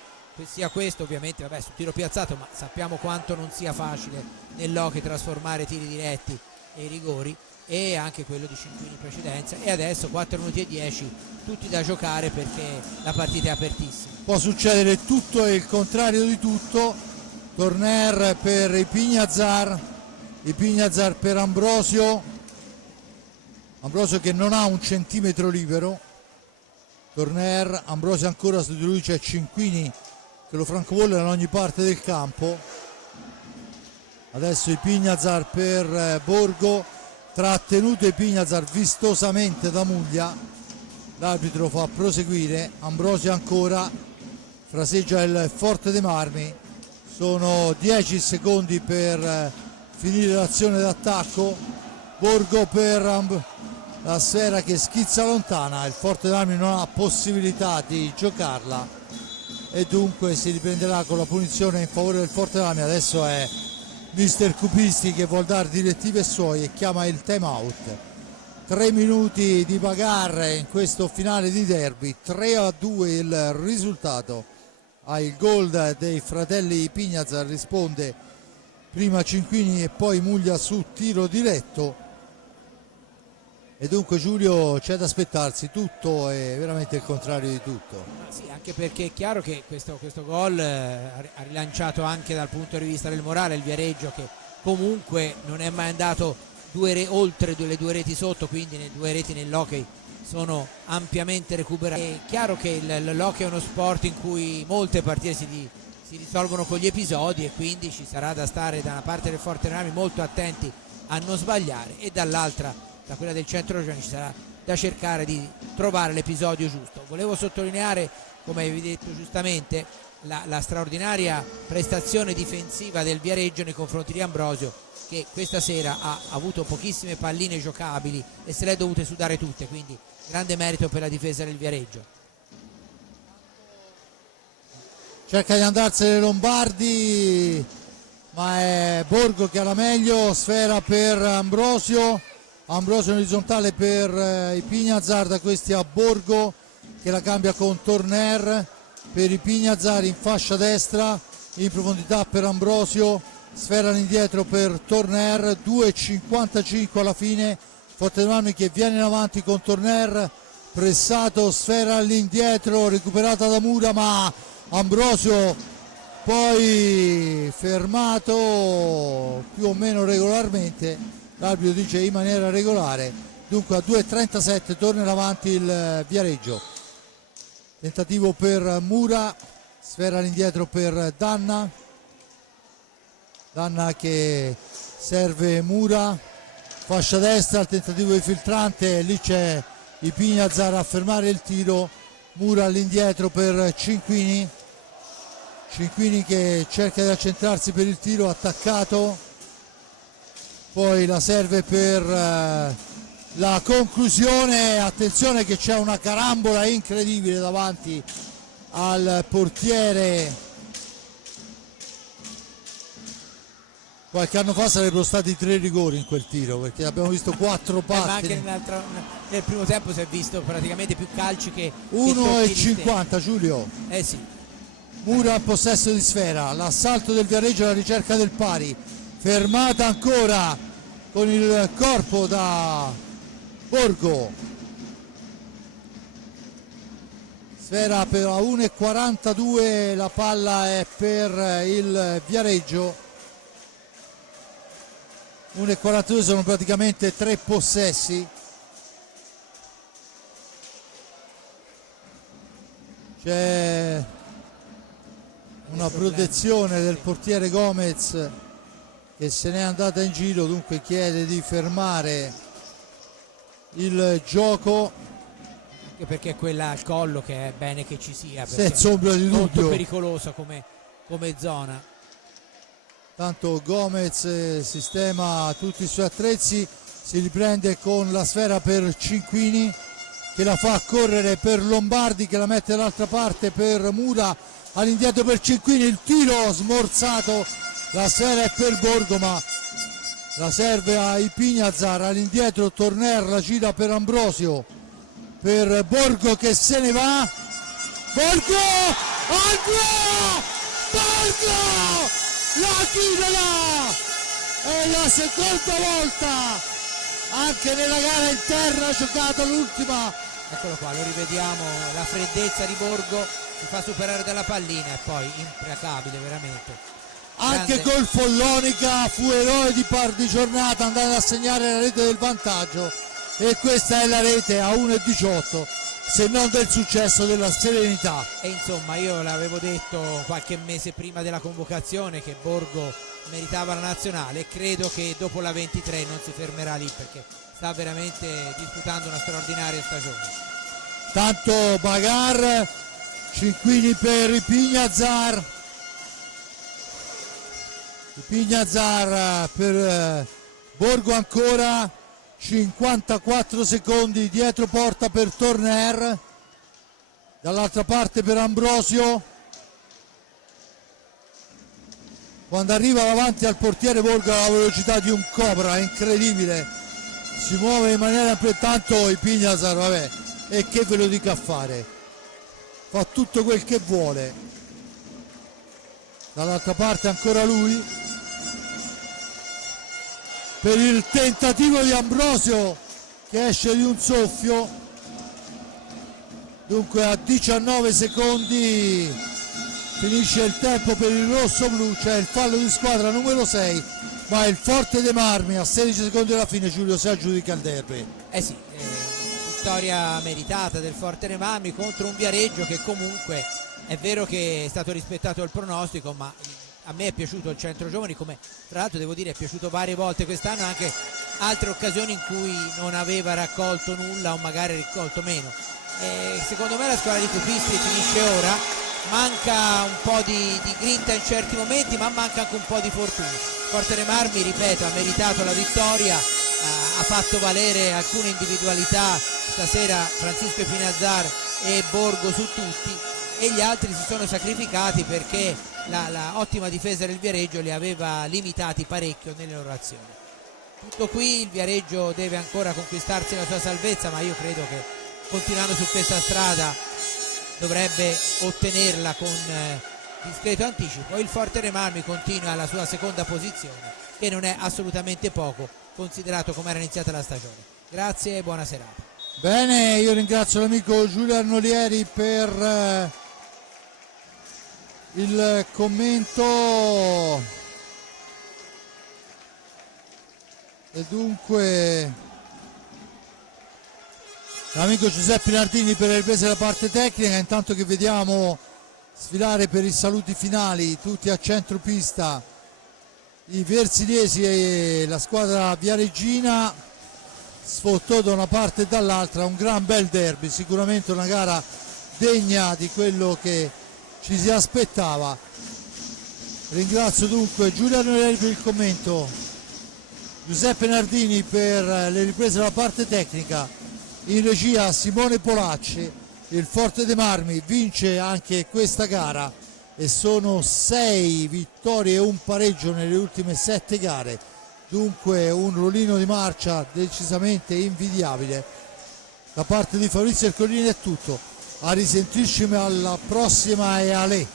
sia questo ovviamente sul tiro piazzato, ma sappiamo quanto non sia facile nell'hockey trasformare tiri diretti e rigori, e anche quello di Cinquini in precedenza. E adesso 4 minuti e 10 tutti da giocare, perché la partita è apertissima. Può succedere tutto e il contrario di tutto. Torner per i Pignazar per Ambrosio che non ha un centimetro libero. Torner, Ambrosio ancora su di lui, c'è Cinquini che lo francovolla in ogni parte del campo. Adesso i Pignazar per Borgo, trattenuto i Pignazar vistosamente da Muglia. L'arbitro fa proseguire. Ambrosio ancora, fraseggia il Forte dei Marmi. Sono 10 secondi per finire l'azione d'attacco. Borgo per la sfera che schizza lontana. Il Forte dei Marmi non ha possibilità di giocarla e dunque si riprenderà con la punizione in favore del Forte dei Marmi. Adesso è mister Cupisti che vuol dare direttive suoi e chiama il time out. 3 minuti di bagarre in questo finale di derby, 3-2 il risultato. Ai gol dei fratelli Pignazar risponde prima Cinquini e poi Muglia su tiro diretto, e dunque Giulio c'è da aspettarsi tutto e veramente il contrario di tutto. Sì, anche perché è chiaro che questo gol ha rilanciato anche dal punto di vista del morale il Viareggio, che comunque non è mai andato oltre le 2 reti sotto, quindi le 2 reti nell'hockey sono ampiamente recuperate. È chiaro che l'hockey è uno sport in cui molte partite si risolvono con gli episodi, e quindi ci sarà da stare da una parte del Forte dei Marmi molto attenti a non sbagliare, e dall'altra, da quella del Centro Giovani, ci sarà da cercare di trovare l'episodio giusto. Volevo sottolineare, come avevi detto giustamente, la straordinaria prestazione difensiva del Viareggio nei confronti di Ambrosio, che questa sera ha avuto pochissime palline giocabili e se le è dovute sudare tutte, quindi grande merito per la difesa del Viareggio. Cerca di andarsene Lombardi, ma è Borgo che ha la meglio. Sfera per Ambrosio in orizzontale per i Pignazar, da questi a Borgo che la cambia con Torner per i Pignazar in fascia destra, in profondità per Ambrosio, sfera all'indietro per Torner. 2,55 alla fine, Forte dei Marmi che viene in avanti con Torner, pressato, sfera all'indietro, recuperata da Mura, ma Ambrosio poi fermato più o meno regolarmente, l'arbitro dice in maniera regolare. Dunque a 2,37 torna in avanti il Viareggio. Tentativo per Mura, sfera all'indietro per Danna che serve Mura, fascia destra, il tentativo di filtrante, lì c'è Ipignazar a fermare il tiro, Mura all'indietro per Cinquini che cerca di accentrarsi per il tiro, attaccato, poi la serve per la conclusione. Attenzione che c'è una carambola incredibile davanti al portiere. Qualche anno fa sarebbero stati 3 rigori in quel tiro, perché abbiamo visto 4 ma anche parti. nel primo tempo si è visto praticamente più calci che 1,50 Giulio. Sì. Mura a possesso di sfera, l'assalto del Viareggio alla ricerca del pari, fermata ancora con il corpo da Borgo, sfera per a 1,42, la palla è per il Viareggio. 1,42 sono praticamente 3 possessi. C'è una protezione del portiere Gomez che se n'è andata in giro, dunque chiede di fermare il gioco, anche perché quella al collo che è bene che ci sia, senza ombra di molto dubbio, pericolosa come zona. tanto Gomez sistema tutti i suoi attrezzi, si riprende con la sfera per Cinquini che la fa correre per Lombardi, che la mette dall'altra parte per Mura, all'indietro per Cinquini, il tiro smorzato, la sfera è per Borgo ma la serve a Ipignazar, all'indietro Torner, la gira per Ambrosio, per Borgo che se ne va, Borgo la titola, è la seconda volta anche nella gara interna giocata, l'ultima. Eccolo qua, lo rivediamo, la freddezza di Borgo, si fa superare dalla pallina e poi implacabile veramente. Anche Grande. col Follonica fu eroe di par di giornata, andando a segnare la rete del vantaggio, e questa è la rete a 1,18, se non del successo, della serenità. E insomma io l'avevo detto qualche mese prima della convocazione che Borgo meritava la nazionale e credo che dopo la 23 non si fermerà lì, perché sta veramente disputando una straordinaria stagione. Tanto Bagar, Cinquini per Ipignazar, Ipignazar per Borgo ancora, 54 secondi dietro porta per Torner, dall'altra parte per Ambrosio, quando arriva davanti al portiere Borgo ha la velocità di un cobra, è incredibile, si muove in maniera tanto Ipignazar, vabbè, e che ve lo dica a fare, fa tutto quel che vuole. Dall'altra parte ancora lui per il tentativo di Ambrosio che esce di un soffio, dunque a 19 secondi finisce il tempo per il rosso-blu, c'è il fallo di squadra numero 6, ma il Forte dei Marmi a 16 secondi alla fine, Giulio, si aggiudica il derby. Sì, vittoria meritata del Forte dei Marmi contro un Viareggio che comunque è vero che è stato rispettato il pronostico, ma a me è piaciuto il centro giovani, come tra l'altro devo dire è piaciuto varie volte quest'anno, anche altre occasioni in cui non aveva raccolto nulla o magari raccolto meno. Secondo me la squadra di Cupisti finisce ora, manca un po' di grinta in certi momenti, ma manca anche un po' di fortuna. Forte dei Marmi, ripeto, ha meritato la vittoria, ha fatto valere alcune individualità stasera, Francisco Ipignazar e Borgo su tutti, e gli altri si sono sacrificati perché la ottima difesa del Viareggio li aveva limitati parecchio nelle loro azioni. Tutto qui, il Viareggio deve ancora conquistarsi la sua salvezza, ma io credo che continuando su questa strada dovrebbe ottenerla con discreto anticipo. Il Forte dei Marmi continua alla sua seconda posizione, che non è assolutamente poco considerato come era iniziata la stagione. Grazie e buona serata. Bene, io ringrazio l'amico Giulio Arnolieri per il commento, e dunque l'amico Giuseppe Nardini per aver preso la parte tecnica, intanto che vediamo sfilare per i saluti finali tutti a centro pista i versinesi e la squadra viareggina sfottò da una parte e dall'altra, un gran bel derby, sicuramente una gara degna di quello che ci si aspettava. Ringrazio dunque Giuliano Neri per il commento, Giuseppe Nardini per le riprese della parte tecnica, in regia Simone Polacci. Il Forte dei Marmi vince anche questa gara e sono 6 vittorie e un pareggio nelle ultime 7 gare, dunque un ruolino di marcia decisamente invidiabile. Da parte di Fabrizio Ercolini è tutto, a risentirci alla prossima e ale.